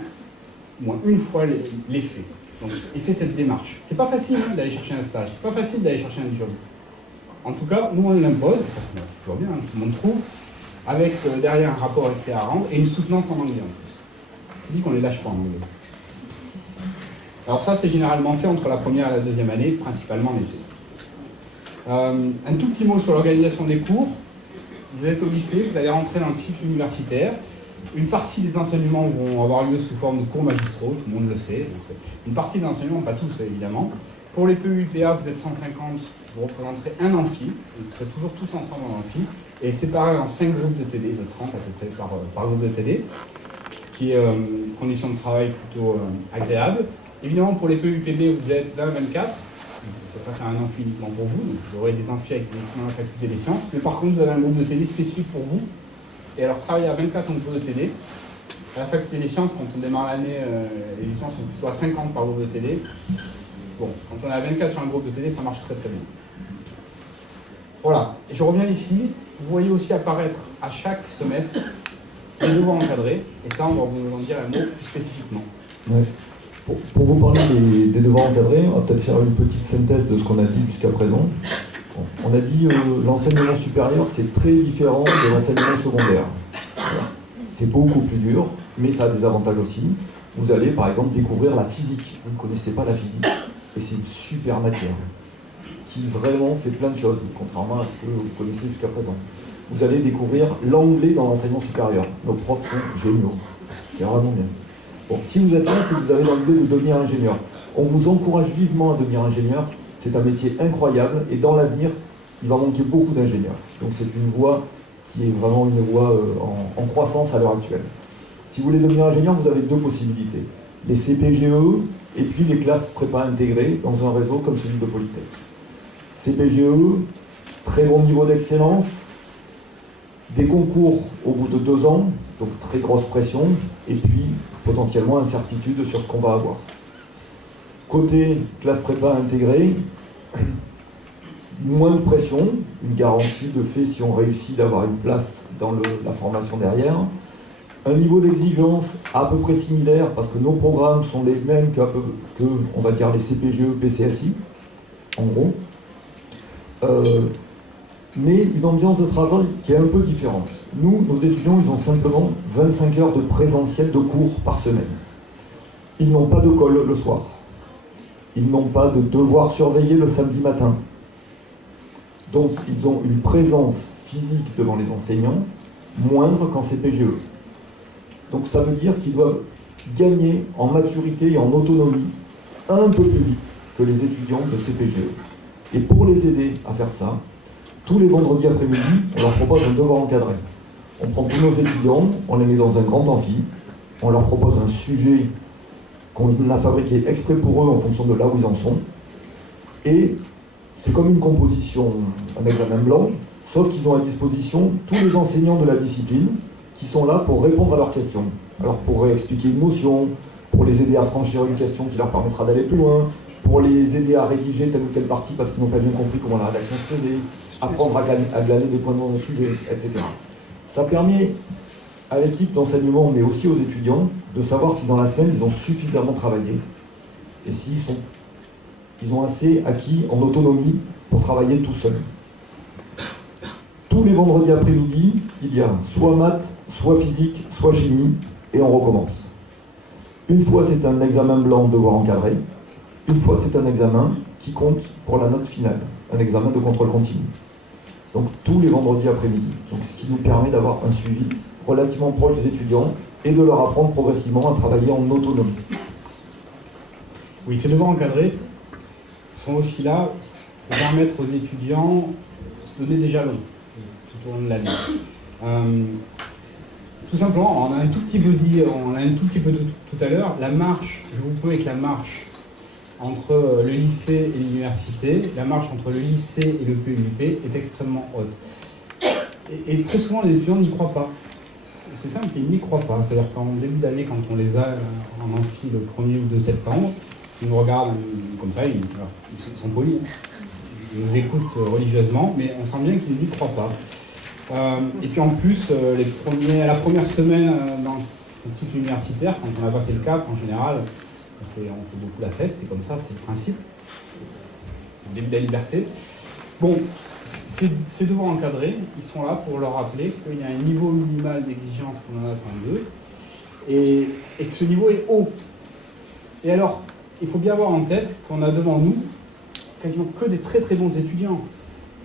au moins une fois, l'aient fait. Donc il fait cette démarche. C'est pas facile d'aller chercher un stage, c'est pas facile d'aller chercher un job. En tout cas, nous on l'impose, et ça se met toujours bien, tout le monde trouve, avec derrière un rapport écrit à rendre et une soutenance en anglais en plus. Je dis qu'on les lâche pas en anglais. Alors ça c'est généralement fait entre la première et la deuxième année, principalement l'été. Un tout petit mot sur l'organisation des cours. Vous êtes au lycée, vous allez rentrer dans le cycle universitaire. Une partie des enseignements vont avoir lieu sous forme de cours magistraux, tout le monde le sait. Donc une partie des enseignements, pas tous évidemment. Pour les PEUPA, vous êtes 150, vous représenterez un amphi, donc vous serez toujours tous ensemble en amphi, et séparés en 5 groupes de TD, de 30 à peu près par groupe de TD, ce qui est une condition de travail plutôt agréable. Évidemment, pour les PEUPB, vous êtes 20 à 24, donc on ne peut pas faire un amphi uniquement pour vous, donc vous aurez des amphis avec des équipements de la faculté des sciences, mais par contre, vous avez un groupe de TD spécifique pour vous. Et alors, travailler à 24 en groupe de TD. À la faculté des sciences, quand on démarre l'année, les étudiants sont plutôt à 50 par groupe de TD. Bon, quand on est à 24 sur un groupe de TD, ça marche très très bien. Voilà, et je reviens ici. Vous voyez aussi apparaître à chaque semestre des devoirs encadrés. Et ça, on va vous en dire un mot plus spécifiquement. Ouais. Pour vous parler des devoirs encadrés, on va peut-être faire une petite synthèse de ce qu'on a dit jusqu'à présent. On a dit l'enseignement supérieur, c'est très différent de l'enseignement secondaire. Voilà. C'est beaucoup plus dur, mais ça a des avantages aussi. Vous allez par exemple découvrir la physique. Vous ne connaissez pas la physique, et c'est une super matière qui vraiment fait plein de choses, contrairement à ce que vous connaissez jusqu'à présent. Vous allez découvrir l'anglais dans l'enseignement supérieur. Nos profs sont géniaux. C'est vraiment bien. Bon, si vous êtes là, c'est que vous avez l'idée de devenir ingénieur. On vous encourage vivement à devenir ingénieur. C'est un métier incroyable et dans l'avenir, il va manquer beaucoup d'ingénieurs. Donc c'est une voie qui est vraiment une voie en croissance à l'heure actuelle. Si vous voulez devenir ingénieur, vous avez deux possibilités. Les CPGE et puis les classes prépa intégrées dans un réseau comme celui de Polytech. CPGE, très bon niveau d'excellence, des concours au bout de 2 ans, donc très grosse pression, et puis potentiellement incertitude sur ce qu'on va avoir. Côté classe prépa intégrée, moins de pression, une garantie de fait si on réussit d'avoir une place dans la formation derrière. Un niveau d'exigence à peu près similaire parce que nos programmes sont les mêmes que on va dire les CPGE, PCSI, en gros. Mais une ambiance de travail qui est un peu différente. Nous, nos étudiants, ils ont simplement 25 heures de présentiel de cours par semaine. Ils n'ont pas de colle le soir. Ils n'ont pas de devoir surveiller le samedi matin. Donc, ils ont une présence physique devant les enseignants moindre qu'en CPGE. Donc, ça veut dire qu'ils doivent gagner en maturité et en autonomie un peu plus vite que les étudiants de CPGE. Et pour les aider à faire ça, tous les vendredis après-midi, on leur propose un devoir encadré. On prend tous nos étudiants, on les met dans un grand amphi, on leur propose un sujet qu'on a fabriqué exprès pour eux en fonction de là où ils en sont. Et c'est comme une composition, un examen blanc, sauf qu'ils ont à disposition tous les enseignants de la discipline qui sont là pour répondre à leurs questions. Alors pour réexpliquer une notion, pour les aider à franchir une question qui leur permettra d'aller plus loin, pour les aider à rédiger telle ou telle partie parce qu'ils n'ont pas bien compris comment la rédaction se faisait, apprendre à glaner des points dans le sujet, etc. Ça permet à l'équipe d'enseignement, mais aussi aux étudiants, de savoir si dans la semaine, ils ont suffisamment travaillé et ils ont assez acquis en autonomie pour travailler tout seuls. Tous les vendredis après-midi, il y a soit maths, soit physique, soit chimie, et on recommence. Une fois, c'est un examen blanc devoir encadré. Une fois, c'est un examen qui compte pour la note finale, un examen de contrôle continu. Donc tous les vendredis après-midi. Donc ce qui nous permet d'avoir un suivi relativement proche des étudiants et de leur apprendre progressivement à travailler en autonomie. Oui, ces devoirs encadrés sont aussi là pour permettre aux étudiants de se donner des jalons tout au long de l'année. Tout simplement, on a un tout petit peu dit tout à l'heure, la marche, je vous promets que la marche entre le lycée et l'université, la marche entre le lycée et le PUP est extrêmement haute. Et très souvent, les étudiants n'y croient pas. C'est simple, ils n'y croient pas. C'est-à-dire qu'en début d'année, quand on les a en amphi le 1er ou 2 septembre, ils nous regardent comme ça, ils sont polis, hein. Ils nous écoutent religieusement, mais on sent bien qu'ils n'y croient pas. Et puis en plus, à la première semaine dans le cycle universitaire, quand on a passé le cap, en général, on fait beaucoup la fête, c'est comme ça, c'est le principe, c'est le début de la liberté. Bon, ces devoirs encadrés, ils sont là pour leur rappeler qu'il y a un niveau minimal d'exigence qu'on en attend d'eux, et que ce niveau est haut. Et alors, il faut bien avoir en tête qu'on a devant nous quasiment que des très très bons étudiants.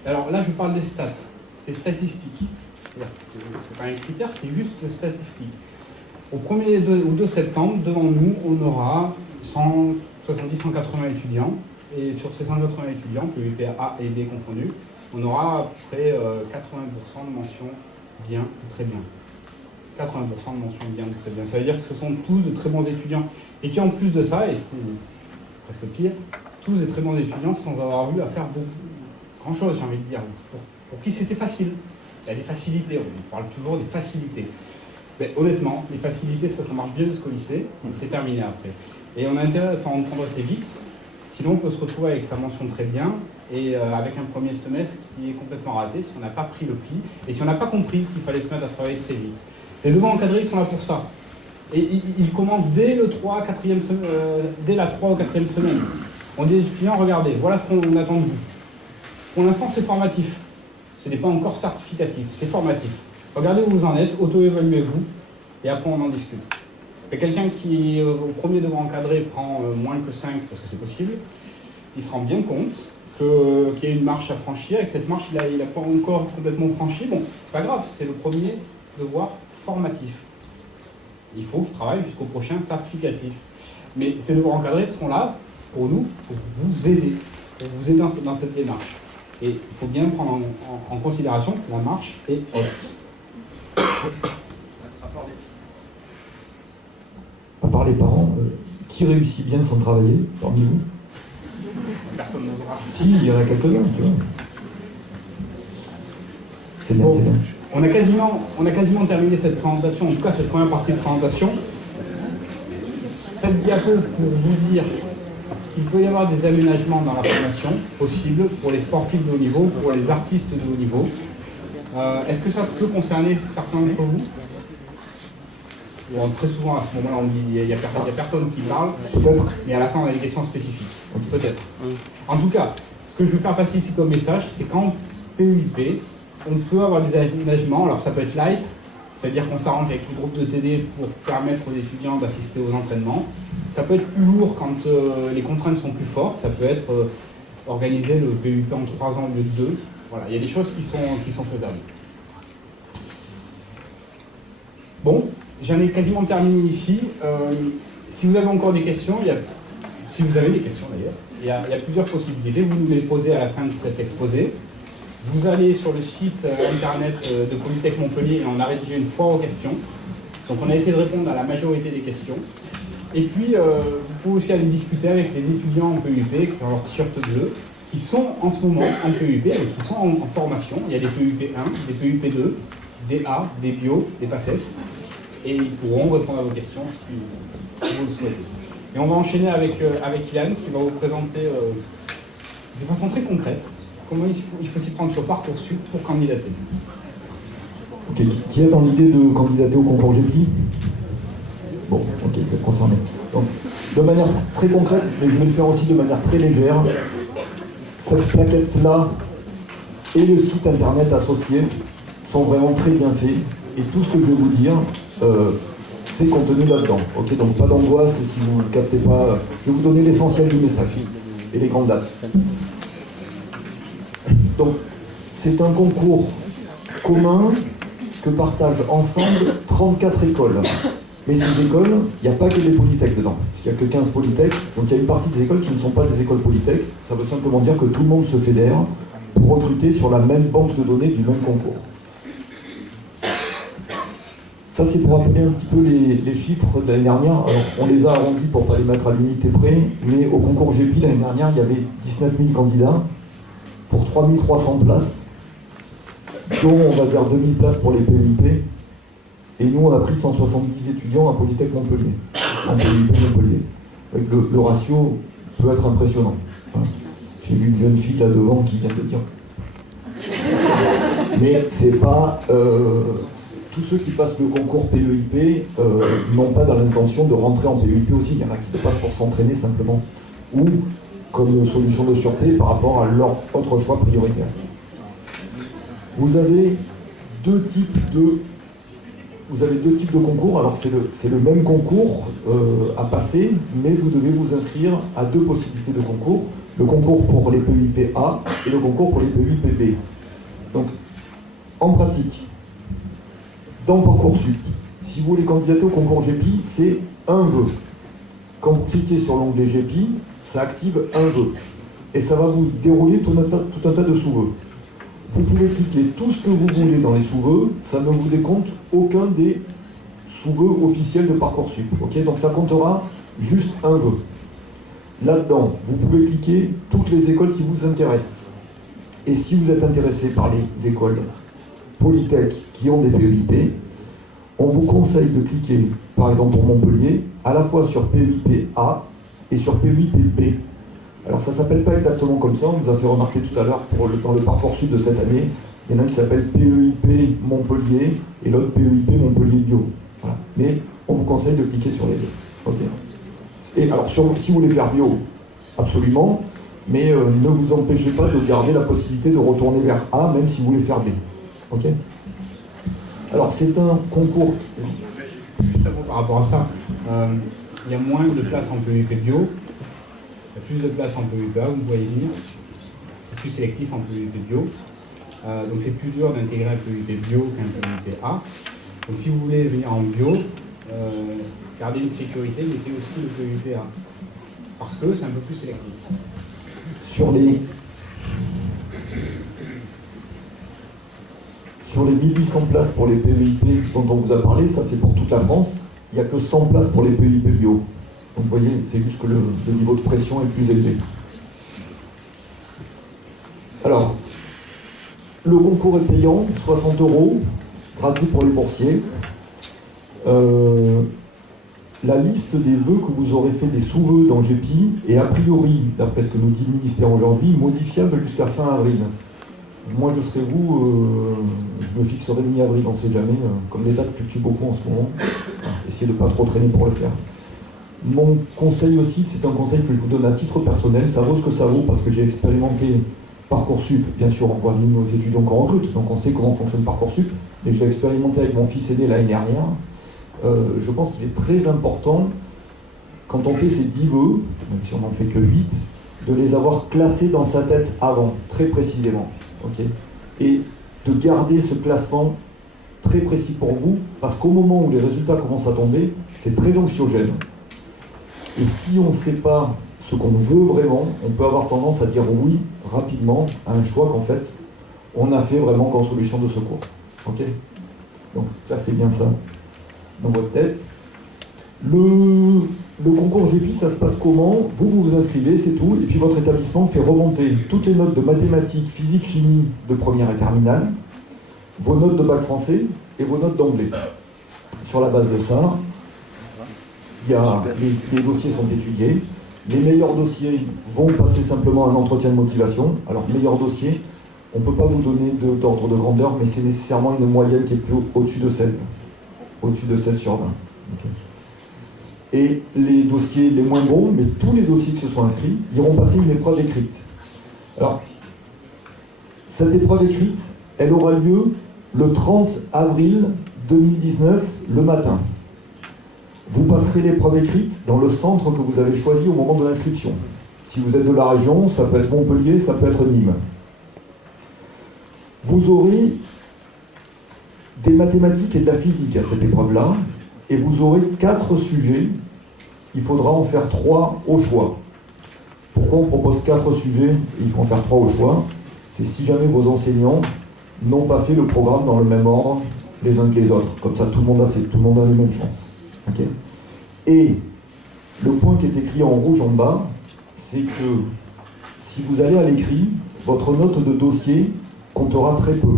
Alors là, je parle des stats. C'est statistique. C'est pas un critère, c'est juste statistique. Au 1er ou 2 septembre, devant nous, on aura 170-180 étudiants. Et sur ces 180 étudiants, PUP A et B confondus, on aura à peu près 80% de mentions bien ou très bien. 80% de mentions bien ou très bien. Ça veut dire que ce sont tous de très bons étudiants. Et qui en plus de ça, et c'est presque pire, tous des très bons étudiants sans avoir eu à faire grand-chose, j'ai envie de dire. Pour qui c'était facile. Il y a des facilités, on parle toujours des facilités. Mais honnêtement, les facilités, ça marche bien jusqu'au lycée, c'est terminé après. Et on a intérêt à s'en rendre compte assez vite, sinon on peut se retrouver avec sa mention très bien, et avec un premier semestre qui est complètement raté, si on n'a pas pris le pli, et si on n'a pas compris qu'il fallait se mettre à travailler très vite. Les devoirs encadrés, ils sont là pour ça. Et ils commencent dès la 3 ou 4e semaine. On dit aux étudiants, regardez, voilà ce qu'on attend de vous. Pour l'instant, c'est formatif. Ce n'est pas encore certificatif, c'est formatif. Regardez où vous en êtes, auto-évaluez-vous, et après on en discute. Et quelqu'un qui, au premier devoir encadré, prend moins que 5, parce que c'est possible, il se rend bien compte qu'il y a une marche à franchir, et que cette marche, il n'a pas encore complètement franchi. Bon, c'est pas grave, c'est le premier devoir formatif. Il faut qu'il travaille jusqu'au prochain certificatif. Mais ces devoirs encadrés seront là, pour nous, pour vous aider dans cette démarche. Et il faut bien prendre en considération que la marche est haute. À part les parents, qui réussit bien sans travailler parmi vous? Personne n'osera. Si, il y en a quelques-uns, tu vois. C'est bien, c'est bien. On a quasiment terminé cette présentation, en tout cas cette première partie de présentation. Cette diapo pour vous dire qu'il peut y avoir des aménagements dans la formation possibles pour les sportifs de haut niveau, pour les artistes de haut niveau. Est-ce que ça peut concerner certains d'entre vous? Bon, très souvent à ce moment-là on dit il n'y a personne qui parle, mais à la fin on a des questions spécifiques. Peut-être. En tout cas, ce que je veux faire passer ici comme message, c'est qu'en PUP, on peut avoir des aménagements, alors ça peut être light, c'est-à-dire qu'on s'arrange avec le groupe de TD pour permettre aux étudiants d'assister aux entraînements. Ça peut être plus lourd quand les contraintes sont plus fortes, ça peut être organiser le PUP en 3 ans au lieu de 2. Voilà, il y a des choses qui sont faisables. Bon, j'en ai quasiment terminé ici. Si vous avez encore des questions, si vous avez des questions d'ailleurs, il y a plusieurs possibilités. Vous nous les posez à la fin de cet exposé. Vous allez sur le site internet de Polytech Montpellier et on a rédigé une foire aux questions. Donc on a essayé de répondre à la majorité des questions. Et puis vous pouvez aussi aller discuter avec les étudiants en PUP qui ont leur t-shirt bleu, qui sont en ce moment en PUP et qui sont en formation. Il y a des PUP 1, des PUP 2, des A, des bio, des PACES. Et ils pourront répondre à vos questions si vous le souhaitez. Et on va enchaîner avec Yann qui va vous présenter de façon très concrète comment il faut s'y prendre sur Parcoursup pour candidater. Ok, qui a dans l'idée de candidater au concours GEPI? Bon, ok, vous êtes concerné. Donc, de manière très concrète, mais je vais le faire aussi de manière très légère, cette plaquette-là et le site internet associé sont vraiment très bien faits. Et tout ce que je vais vous dire, c'est contenu là-dedans. Ok, donc pas d'angoisse si vous ne captez pas. Je vais vous donner l'essentiel du message et les grandes dates. Donc, c'est un concours commun que partagent ensemble 34 écoles. Mais ces écoles, il n'y a pas que des polytechs dedans. Il n'y a que 15 polytechs. Donc il y a une partie des écoles qui ne sont pas des écoles polytechs. Ça veut simplement dire que tout le monde se fédère pour recruter sur la même banque de données du même concours. Ça, c'est pour rappeler un petit peu les chiffres de l'année dernière. Alors, on les a arrondis pour ne pas les mettre à l'unité près, mais au concours GEPI, l'année dernière, il y avait 19 000 candidats pour 3 300 places, dont, on va dire, 2 000 places pour les PEIP. Et nous, on a pris 170 étudiants à Polytech Montpellier, en PEIP Montpellier. Le ratio peut être impressionnant. J'ai vu une jeune fille là devant qui vient de dire. Mais c'est pas... tous ceux qui passent le concours PEIP n'ont pas dans l'intention de rentrer en PEIP aussi. Il y en a qui le passent pour s'entraîner simplement. Ou comme solution de sûreté par rapport à leur autre choix prioritaire. Vous avez deux types de concours. Alors c'est le même concours à passer, mais vous devez vous inscrire à deux possibilités de concours. Le concours pour les PEIP A et le concours pour les PEIP B. Donc, en pratique, dans Parcoursup, si vous voulez candidater au concours GEPI, c'est un vœu. Quand vous cliquez sur l'onglet GEPI, ça active un vœu. Et ça va vous dérouler tout un tas de sous-vœux. Vous pouvez cliquer tout ce que vous voulez dans les sous-vœux, ça ne vous décompte aucun des sous-vœux officiels de Parcoursup. Okay, donc ça comptera juste un vœu. Là-dedans, vous pouvez cliquer toutes les écoles qui vous intéressent. Et si vous êtes intéressé par les écoles Polytech qui ont des PEIP, on vous conseille de cliquer, par exemple pour Montpellier, à la fois sur PEIP A et sur PEIP B. Alors ça ne s'appelle pas exactement comme ça, on nous a fait remarquer tout à l'heure dans le Parcoursup de cette année, il y en a un qui s'appelle PEIP Montpellier et l'autre PEIP Montpellier Bio. Voilà. Mais on vous conseille de cliquer sur les deux. Okay. Et alors si vous voulez faire bio, absolument, mais ne vous empêchez pas de garder la possibilité de retourner vers A, même si vous voulez faire B. Ok. Alors c'est un concours. Juste par rapport à ça, il y a moins de places en PEIP bio, il y a plus de places en PEIP A, vous voyez venir. C'est plus sélectif en PEIP bio. Donc c'est plus dur d'intégrer un PEIP bio qu'un PEIP A. Donc si vous voulez venir en bio, gardez une sécurité, mettez aussi le PEIP A. Parce que c'est un peu plus sélectif. Sur les 1800 places pour les PEIP dont on vous a parlé, ça c'est pour toute la France, il n'y a que 100 places pour les PEIP bio. Donc vous voyez, c'est juste que le niveau de pression est plus élevé. Alors, le concours est payant, 60 €, gratuit pour les boursiers. La liste des vœux que vous aurez fait, des sous-vœux dans GEPI, est a priori, d'après ce que nous dit le ministère aujourd'hui, modifiable jusqu'à fin avril. Moi, je serai vous, je me fixerai mi-avril, on ne sait jamais, comme les dates fluctuent beaucoup en ce moment. Essayez de ne pas trop traîner pour le faire. Mon conseil aussi, c'est un conseil que je vous donne à titre personnel, ça vaut ce que ça vaut, parce que j'ai expérimenté Parcoursup, bien sûr, on voit nous nos étudiants qu'on recrute, donc on sait comment fonctionne Parcoursup, mais je l'ai expérimenté avec mon fils aîné l'année dernière. Je pense qu'il est très important, quand on fait ces 10 vœux, même si on n'en fait que 8, de les avoir classés dans sa tête avant, très précisément. Okay, et de garder ce classement très précis pour vous, parce qu'au moment où les résultats commencent à tomber, c'est très anxiogène. Et si on ne sait pas ce qu'on veut vraiment, on peut avoir tendance à dire oui rapidement à un choix qu'en fait, on a fait vraiment qu'en solution de secours. Ok. Donc là, c'est bien ça dans votre tête. Le concours GEPI, ça se passe comment? Vous vous inscrivez, c'est tout, et puis votre établissement fait remonter toutes les notes de mathématiques, physique, chimie de première et terminale, vos notes de bac français et vos notes d'anglais. Sur la base de ça, les dossiers sont étudiés. Les meilleurs dossiers vont passer simplement un entretien de motivation. Alors, meilleur dossier, on ne peut pas vous donner d'ordre de grandeur, mais c'est nécessairement une moyenne qui est plus au-dessus de 16. Au-dessus de 16 sur 20. Okay. Et les dossiers les moins bons, mais tous les dossiers qui se sont inscrits, iront passer une épreuve écrite. Alors, cette épreuve écrite, elle aura lieu le 30 avril 2019, le matin. Vous passerez l'épreuve écrite dans le centre que vous avez choisi au moment de l'inscription. Si vous êtes de la région, ça peut être Montpellier, ça peut être Nîmes. Vous aurez des mathématiques et de la physique à cette épreuve-là, et vous aurez 4 sujets. Il faudra en faire 3 au choix. Pourquoi on propose 4 sujets et il faut en faire 3 au choix? C'est si jamais vos enseignants n'ont pas fait le programme dans le même ordre les uns que les autres. Comme ça, tout le monde a les mêmes chances. Okay. Et le point qui est écrit en rouge en bas, c'est que si vous allez à l'écrit, votre note de dossier comptera très peu.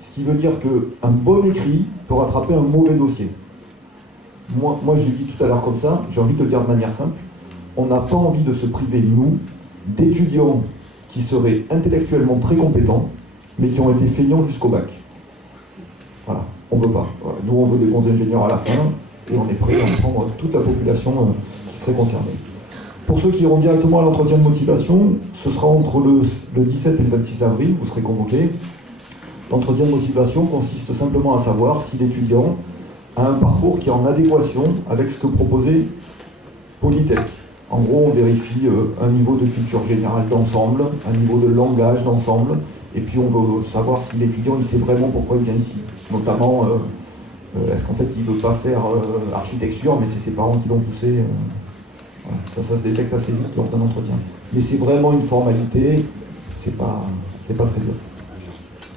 Ce qui veut dire qu'un bon écrit peut rattraper un mauvais dossier. Moi je l'ai dit tout à l'heure comme ça, j'ai envie de le dire de manière simple. On n'a pas envie de se priver, nous, d'étudiants qui seraient intellectuellement très compétents, mais qui ont été feignants jusqu'au bac. Voilà, on ne veut pas. Voilà. Nous, on veut des bons ingénieurs à la fin, et on est prêt à prendre toute la population qui serait concernée. Pour ceux qui iront directement à l'entretien de motivation, ce sera entre le 17 et le 26 avril, vous serez convoqués. L'entretien de motivation consiste simplement à savoir si l'étudiant a un parcours qui est en adéquation avec ce que proposait Polytech. En gros, on vérifie un niveau de culture générale d'ensemble, un niveau de langage d'ensemble, et puis on veut savoir si l'étudiant il sait vraiment pourquoi il vient ici. Notamment, est-ce qu'en fait il ne veut pas faire architecture, mais c'est ses parents qui l'ont poussé. Voilà. Ça se détecte assez vite lors d'un entretien. Mais c'est vraiment une formalité, c'est pas très dur.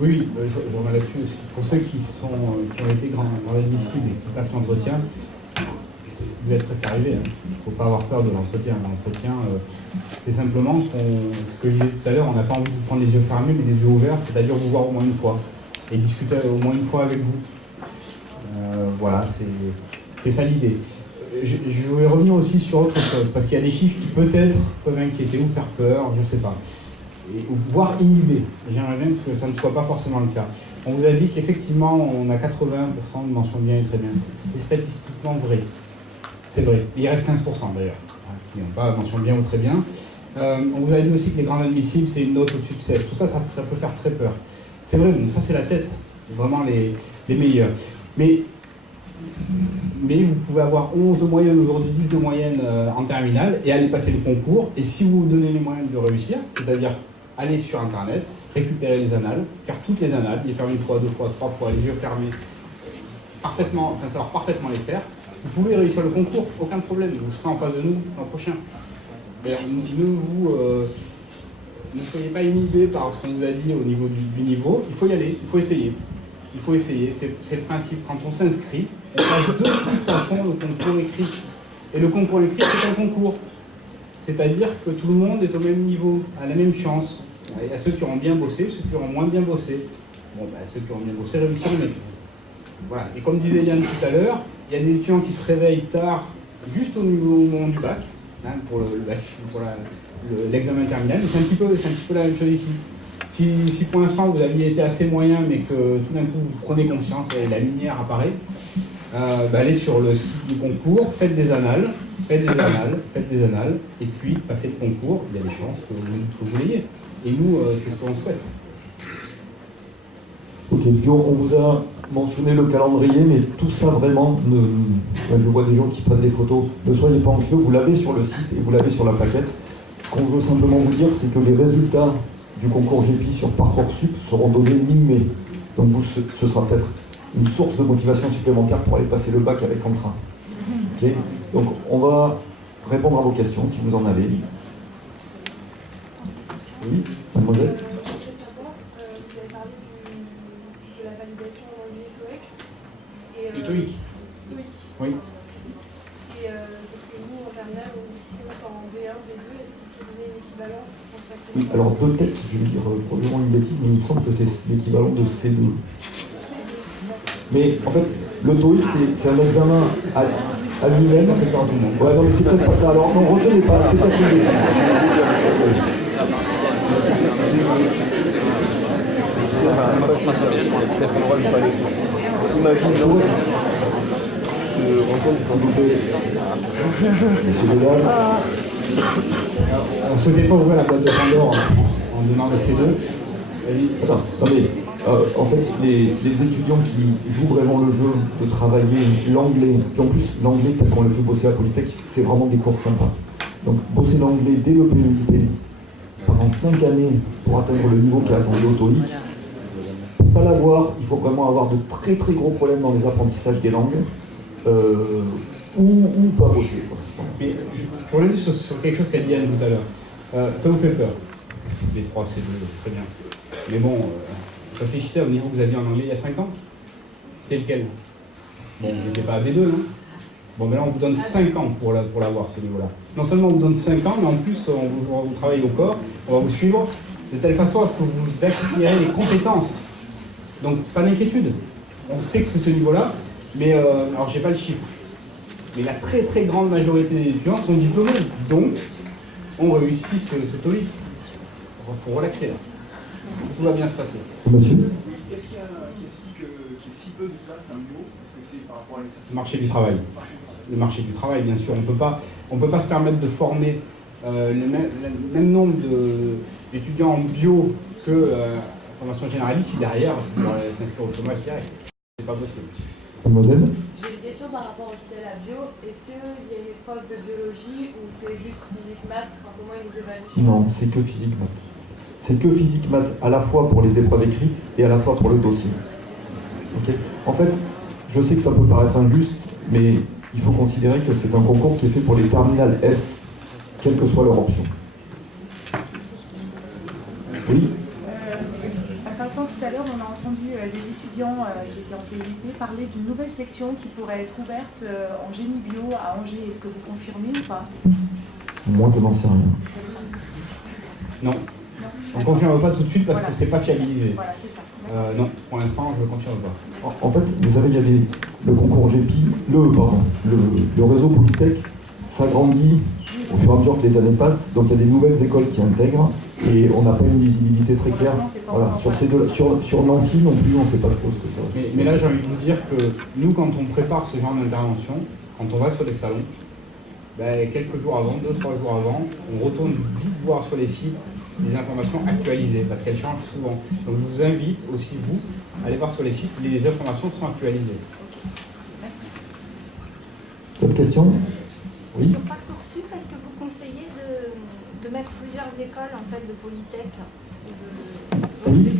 Oui, je remets là-dessus aussi. Pour ceux qui ont été grands admissibles et qui passent l'entretien, vous êtes presque arrivés. Il ne faut pas avoir peur de l'entretien. L'entretien, c'est simplement ce que je disais tout à l'heure, on n'a pas envie de vous prendre les yeux fermés, mais les yeux ouverts, c'est-à-dire vous voir au moins une fois et discuter au moins une fois avec vous. Voilà, c'est ça l'idée. Je voulais revenir aussi sur autre chose, parce qu'il y a des chiffres qui peut-être peuvent inquiéter ou faire peur, je ne sais pas. Ou voire inhiber. J'aimerais bien que ça ne soit pas forcément le cas. On vous a dit qu'effectivement, on a 80% de mention bien et très bien. C'est statistiquement vrai. C'est vrai. Il reste 15% d'ailleurs, qui n'ont pas mention bien ou très bien. On vous a dit aussi que les grands admissibles, c'est une note au-dessus de 16. Tout ça, ça peut faire très peur. C'est vrai, donc ça c'est la tête. Vraiment les meilleurs. Mais vous pouvez avoir 11 de moyenne aujourd'hui, 10 de moyenne en terminale, et aller passer le concours. Et si vous vous donnez les moyens de réussir, c'est-à-dire aller sur Internet, récupérer les annales, faire toutes les annales, les faire une fois, deux fois, trois fois, les yeux fermés, savoir parfaitement les faire, vous pouvez réussir le concours, aucun problème, vous serez en face de nous l'an prochain. D'ailleurs, ne soyez pas inhibés par ce qu'on vous a dit au niveau du niveau, il faut y aller, il faut essayer. Il faut essayer, c'est le principe. Quand on s'inscrit, on passe de toute façon le concours écrit. Et le concours écrit, c'est un concours. C'est-à-dire que tout le monde est au même niveau, a la même chance. Il y a ceux qui auront bien bossé, ceux qui auront moins bien bossé. Bon, ceux qui auront bien bossé réussiront mieux. Voilà. Et comme disait Yann tout à l'heure, il y a des étudiants qui se réveillent tard, juste au moment du bac, pour le bac, pour l'examen terminal. C'est un petit peu la même chose ici. Si pour l'instant vous aviez été assez moyen, mais que tout d'un coup vous prenez conscience et la lumière apparaît, allez sur le site du concours, faites des annales, et puis passez le concours, il y a des chances que vous l'ayez. Et nous, c'est ce qu'on souhaite. Ok, on vous a mentionné le calendrier, mais tout ça vraiment, je vois des gens qui prennent des photos, ne soyez pas anxieux, vous l'avez sur le site et vous l'avez sur la plaquette. Ce qu'on veut simplement vous dire, c'est que les résultats du concours GEPI sur Parcoursup seront donnés mi-mai. Donc ce sera peut-être une source de motivation supplémentaire pour aller passer le bac avec entrain. Okay. Donc on va répondre à vos questions si vous en avez. Oui, mademoiselle. Vous avez parlé de la validation en anglais TOEIC. Du TOEIC. Oui. Et sauf que nous, en terminale, on compte en B1, B2, est-ce que vous pouvez donner une équivalence pour qu'on fasse? Oui, alors peut-être, je vais dire probablement une bêtise, mais il me semble que c'est l'équivalent de C2. Mais en fait, le TOEIC, c'est un examen à lui-même. Ouais, non, mais c'est peut-être pas ça. Alors, non, retenez pas, c'est peut-être une bêtise. On ne souhaitait pas ouvrir la boîte de Pandore en donnant le C2. Attends, en fait, les étudiants qui jouent vraiment le jeu de travailler l'anglais, et en plus l'anglais tel qu'on le fait bosser à Polytech, c'est vraiment des cours sympas. Donc bosser l'anglais dès le PEIP pendant 5 années pour atteindre le niveau qui est attendu au TOEIC, pour ne pas l'avoir, il faut vraiment avoir de très très gros problèmes dans les apprentissages des langues, ou pas bosser. Mais je voulais dire sur quelque chose qu'a dit Yann tout à l'heure. Ça vous fait peur? Les 3 C2, très bien. Mais bon, réfléchissez au niveau que vous aviez en anglais il y a 5 ans. C'est lequel? Bon, vous n'étiez pas à B2, non? Bon, mais là, on vous donne 5 ans pour l'avoir, ce niveau-là. Non seulement on vous donne 5 ans, mais en plus, on vous travaille au corps, on va vous suivre de telle façon à ce que vous acquirez les compétences. Donc, pas d'inquiétude. On sait que c'est ce niveau-là, mais alors, j'ai pas le chiffre. Mais la très très grande majorité des étudiants sont diplômés, donc on réussit ce TOEIC. Il faut relaxer là. Tout va bien se passer. Monsieur? Qu'est-ce qui est si peu de place à un bio? Est-ce que c'est par rapport à les Le marché du travail. Le marché du travail, bien sûr. On peut pas se permettre de former le même nombre d'étudiants en bio que formation généraliste si derrière, c'est pour s'inscrire au chômage direct. C'est pas possible. Modèle? J'ai une question par rapport aussi à la bio. Est-ce qu'il y a une épreuve de biologie ou c'est juste physique-maths? Comment ils nous évaluent? Non, c'est que physique-maths. C'est que physique-maths à la fois pour les épreuves écrites et à la fois pour le dossier. Okay. En fait, je sais que ça peut paraître injuste, mais il faut considérer que c'est un concours qui est fait pour les terminales S, quelle que soit leur option. Oui? Passant tout à l'heure, on a entendu des étudiants qui étaient en PUP parler d'une nouvelle section qui pourrait être ouverte en génie bio à Angers. Est-ce que vous confirmez ou pas? Moi, je n'en sais rien. Non. On ne confirme pas tout de suite parce que c'est pas fiabilisé. Voilà, c'est ça. Non, pour l'instant, je ne confirme pas. En fait, vous savez, il y a le concours GEPI, le réseau Polytech s'agrandit au fur et à mesure que les années passent, donc il y a des nouvelles écoles qui intègrent et on n'a pas une visibilité très claire. Voilà. Sur Nancy non plus, on ne sait pas trop ce que ça va. Mais là, j'ai envie de vous dire que nous, quand on prépare ce genre d'intervention, quand on va sur des salons, ben, quelques jours avant, 2-3 jours avant, on retourne vite voir sur les sites les informations actualisées, parce qu'elles changent souvent. Donc je vous invite aussi, vous, à aller voir sur les sites, les informations sont actualisées. Cette question? Oui. Sur Parcoursup, est-ce que vous conseillez de mettre plusieurs écoles en fait de Polytech Oui.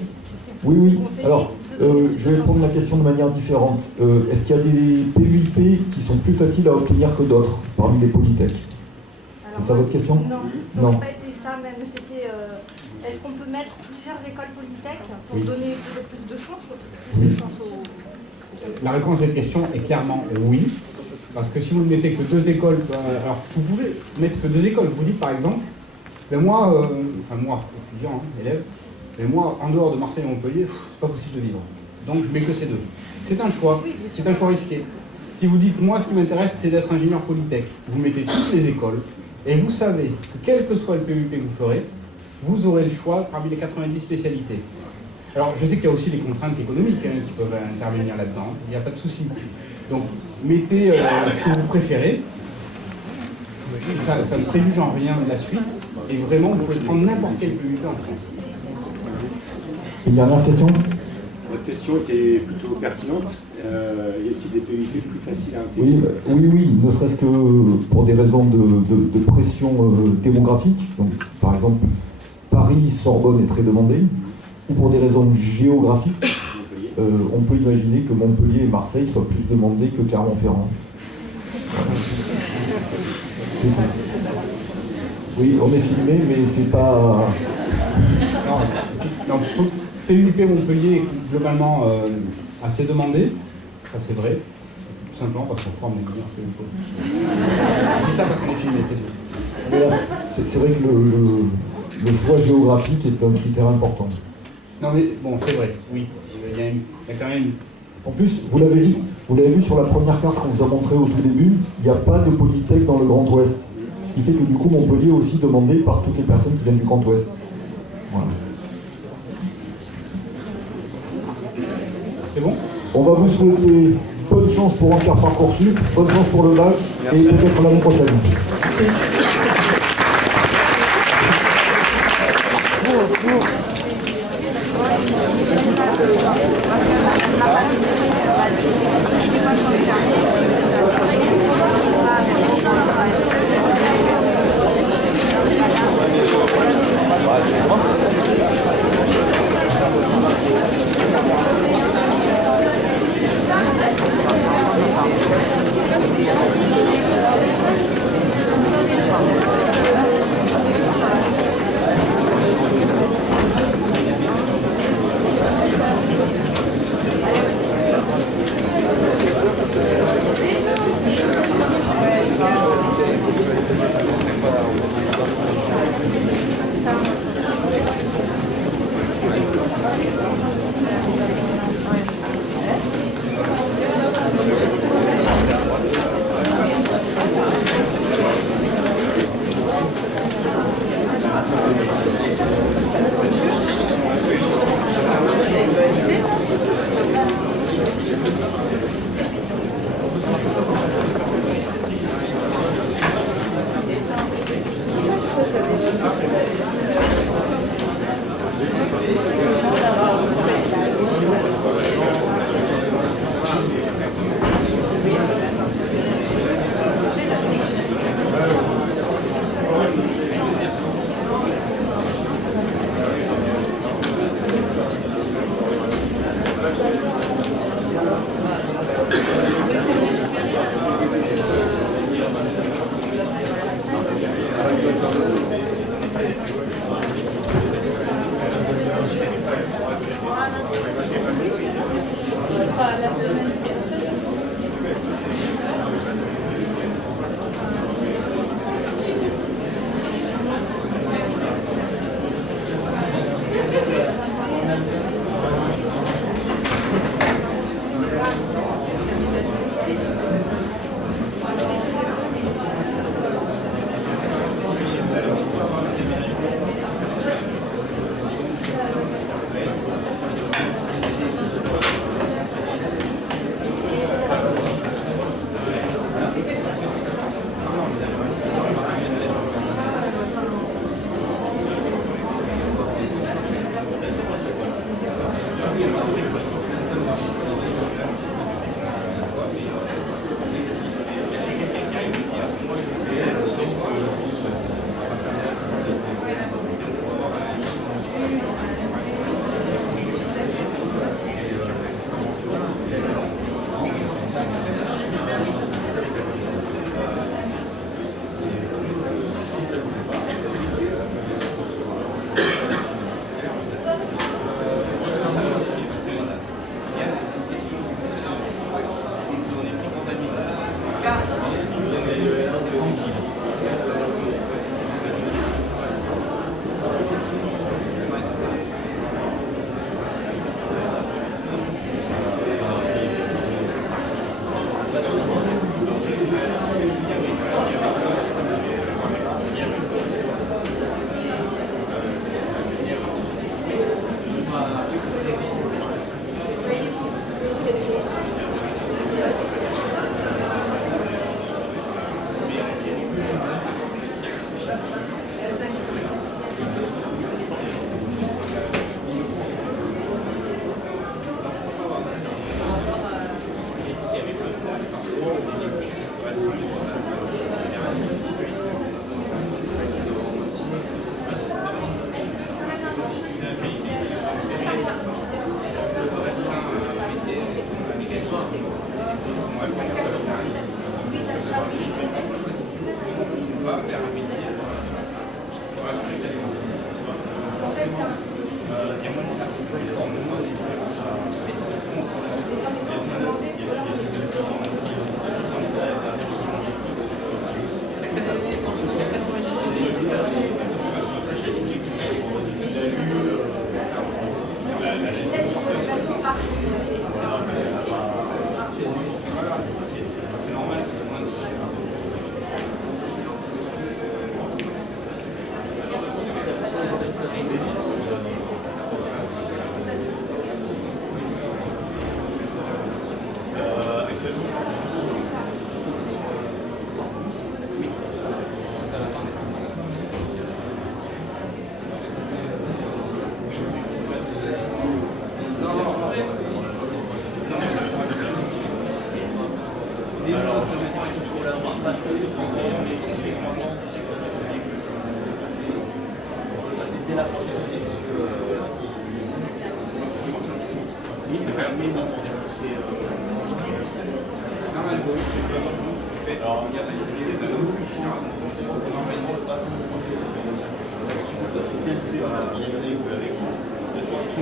Oui. Conseillé Alors, je vais répondre à la question de manière différente. Est-ce qu'il y a des PUIP qui sont plus faciles à obtenir que d'autres parmi les Polytech? C'est ça votre question? Non, ça n'a pas été ça même. C'était est-ce qu'on peut mettre plusieurs écoles Polytech pour donner peut-être plus de chance, La réponse à cette question est clairement oui. Parce que si vous ne mettez que 2 écoles, alors vous pouvez mettre que 2 écoles. Vous dites par exemple, ben moi, étudiant, élève, mais moi, en dehors de Marseille et Montpellier, c'est pas possible de vivre. Donc je mets que ces 2. C'est un choix, c'est un choix risqué. Si vous dites, moi, ce qui m'intéresse, c'est d'être ingénieur Polytech, vous mettez toutes les écoles, et vous savez que quel que soit le PUP que vous ferez, vous aurez le choix parmi les 90 spécialités. Alors, je sais qu'il y a aussi des contraintes économiques qui peuvent intervenir là-dedans, il n'y a pas de souci. Donc, mettez ce que vous préférez, ça ne préjuge en rien de la suite, et vraiment, vous pouvez prendre n'importe quel PUP en France. Une dernière question? Votre question était plutôt pertinente. Y a-t-il des PUP plus faciles à intégrer? Oui, ne serait-ce que pour des raisons de pression démographique. Donc, par exemple, Paris-Sorbonne est très demandé, ou pour des raisons géographiques. On peut imaginer que Montpellier et Marseille soient plus demandés que Clermont-Ferrand. Oui, on est filmé, mais c'est pas... Non, PUP Montpellier est globalement assez demandé, ça c'est vrai, tout simplement parce qu'on forme des meilleurs PUP. Je dis ça parce qu'on est filmé, c'est tout. C'est vrai que le choix géographique est un critère important. Non mais bon, c'est vrai, oui, il y a quand même... En plus, vous l'avez vu sur la première carte qu'on vous a montrée au tout début, il n'y a pas de Polytech dans le Grand Ouest. Ce qui fait que du coup, Montpellier est aussi demandé par toutes les personnes qui viennent du Grand Ouest. Voilà. C'est bon? On va vous souhaiter bonne chance pour remplir Parcoursup, bonne chance pour le bac, et peut-être l'année prochaine.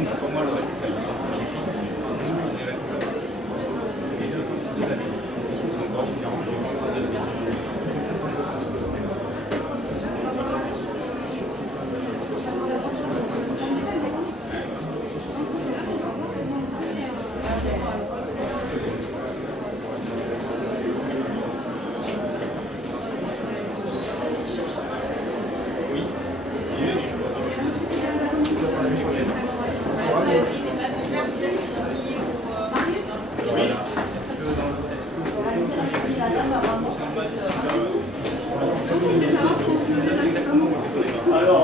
C'est pour moi le responsable. Alors,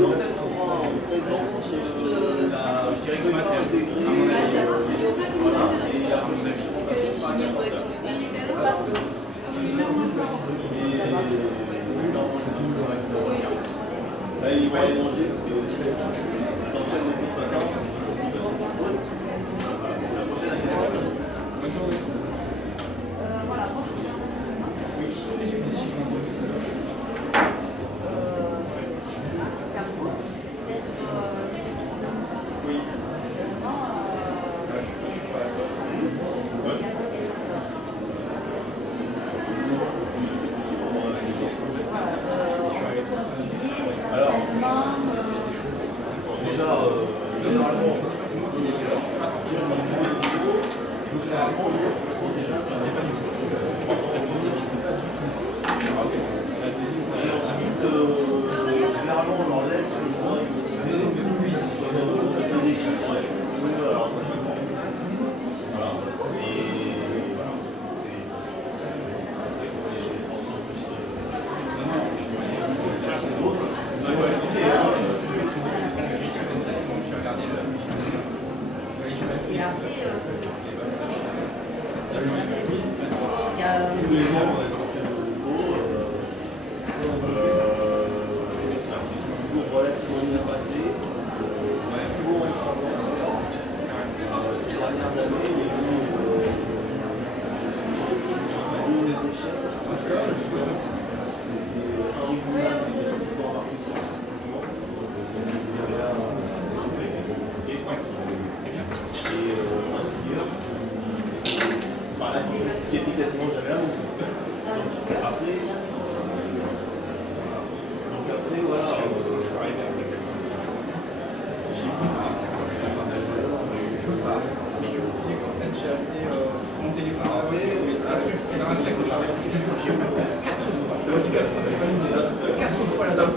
dans cette endroit en présence, je dirais que matériel intégré, voilà, et à mon avis, on passe par la là, ils vont aller manger parce que ils s'entraînent depuis ce matin. La prochaine interaction. Bonne journée. Voilà. Oui. Alors, déjà, généralement, généralement, on leur laisse le choix de discussion. Alors, voilà. Relativement bien passé. Souvent, ces dernières années, il y a eu des échecs. En tout cas, c'était un résultat qui était tout le temps marqué 6. Et un skieur qui était quasiment jamais là. Après, voilà. Je suis arrivé avec j'ai eu un sac quand je suis arrivé je peux pas. Mais je oubliais qu'en fait j'ai appelé mon téléphone un truc dans un sac que j'avais pris 4 jours. 4 fois la dame.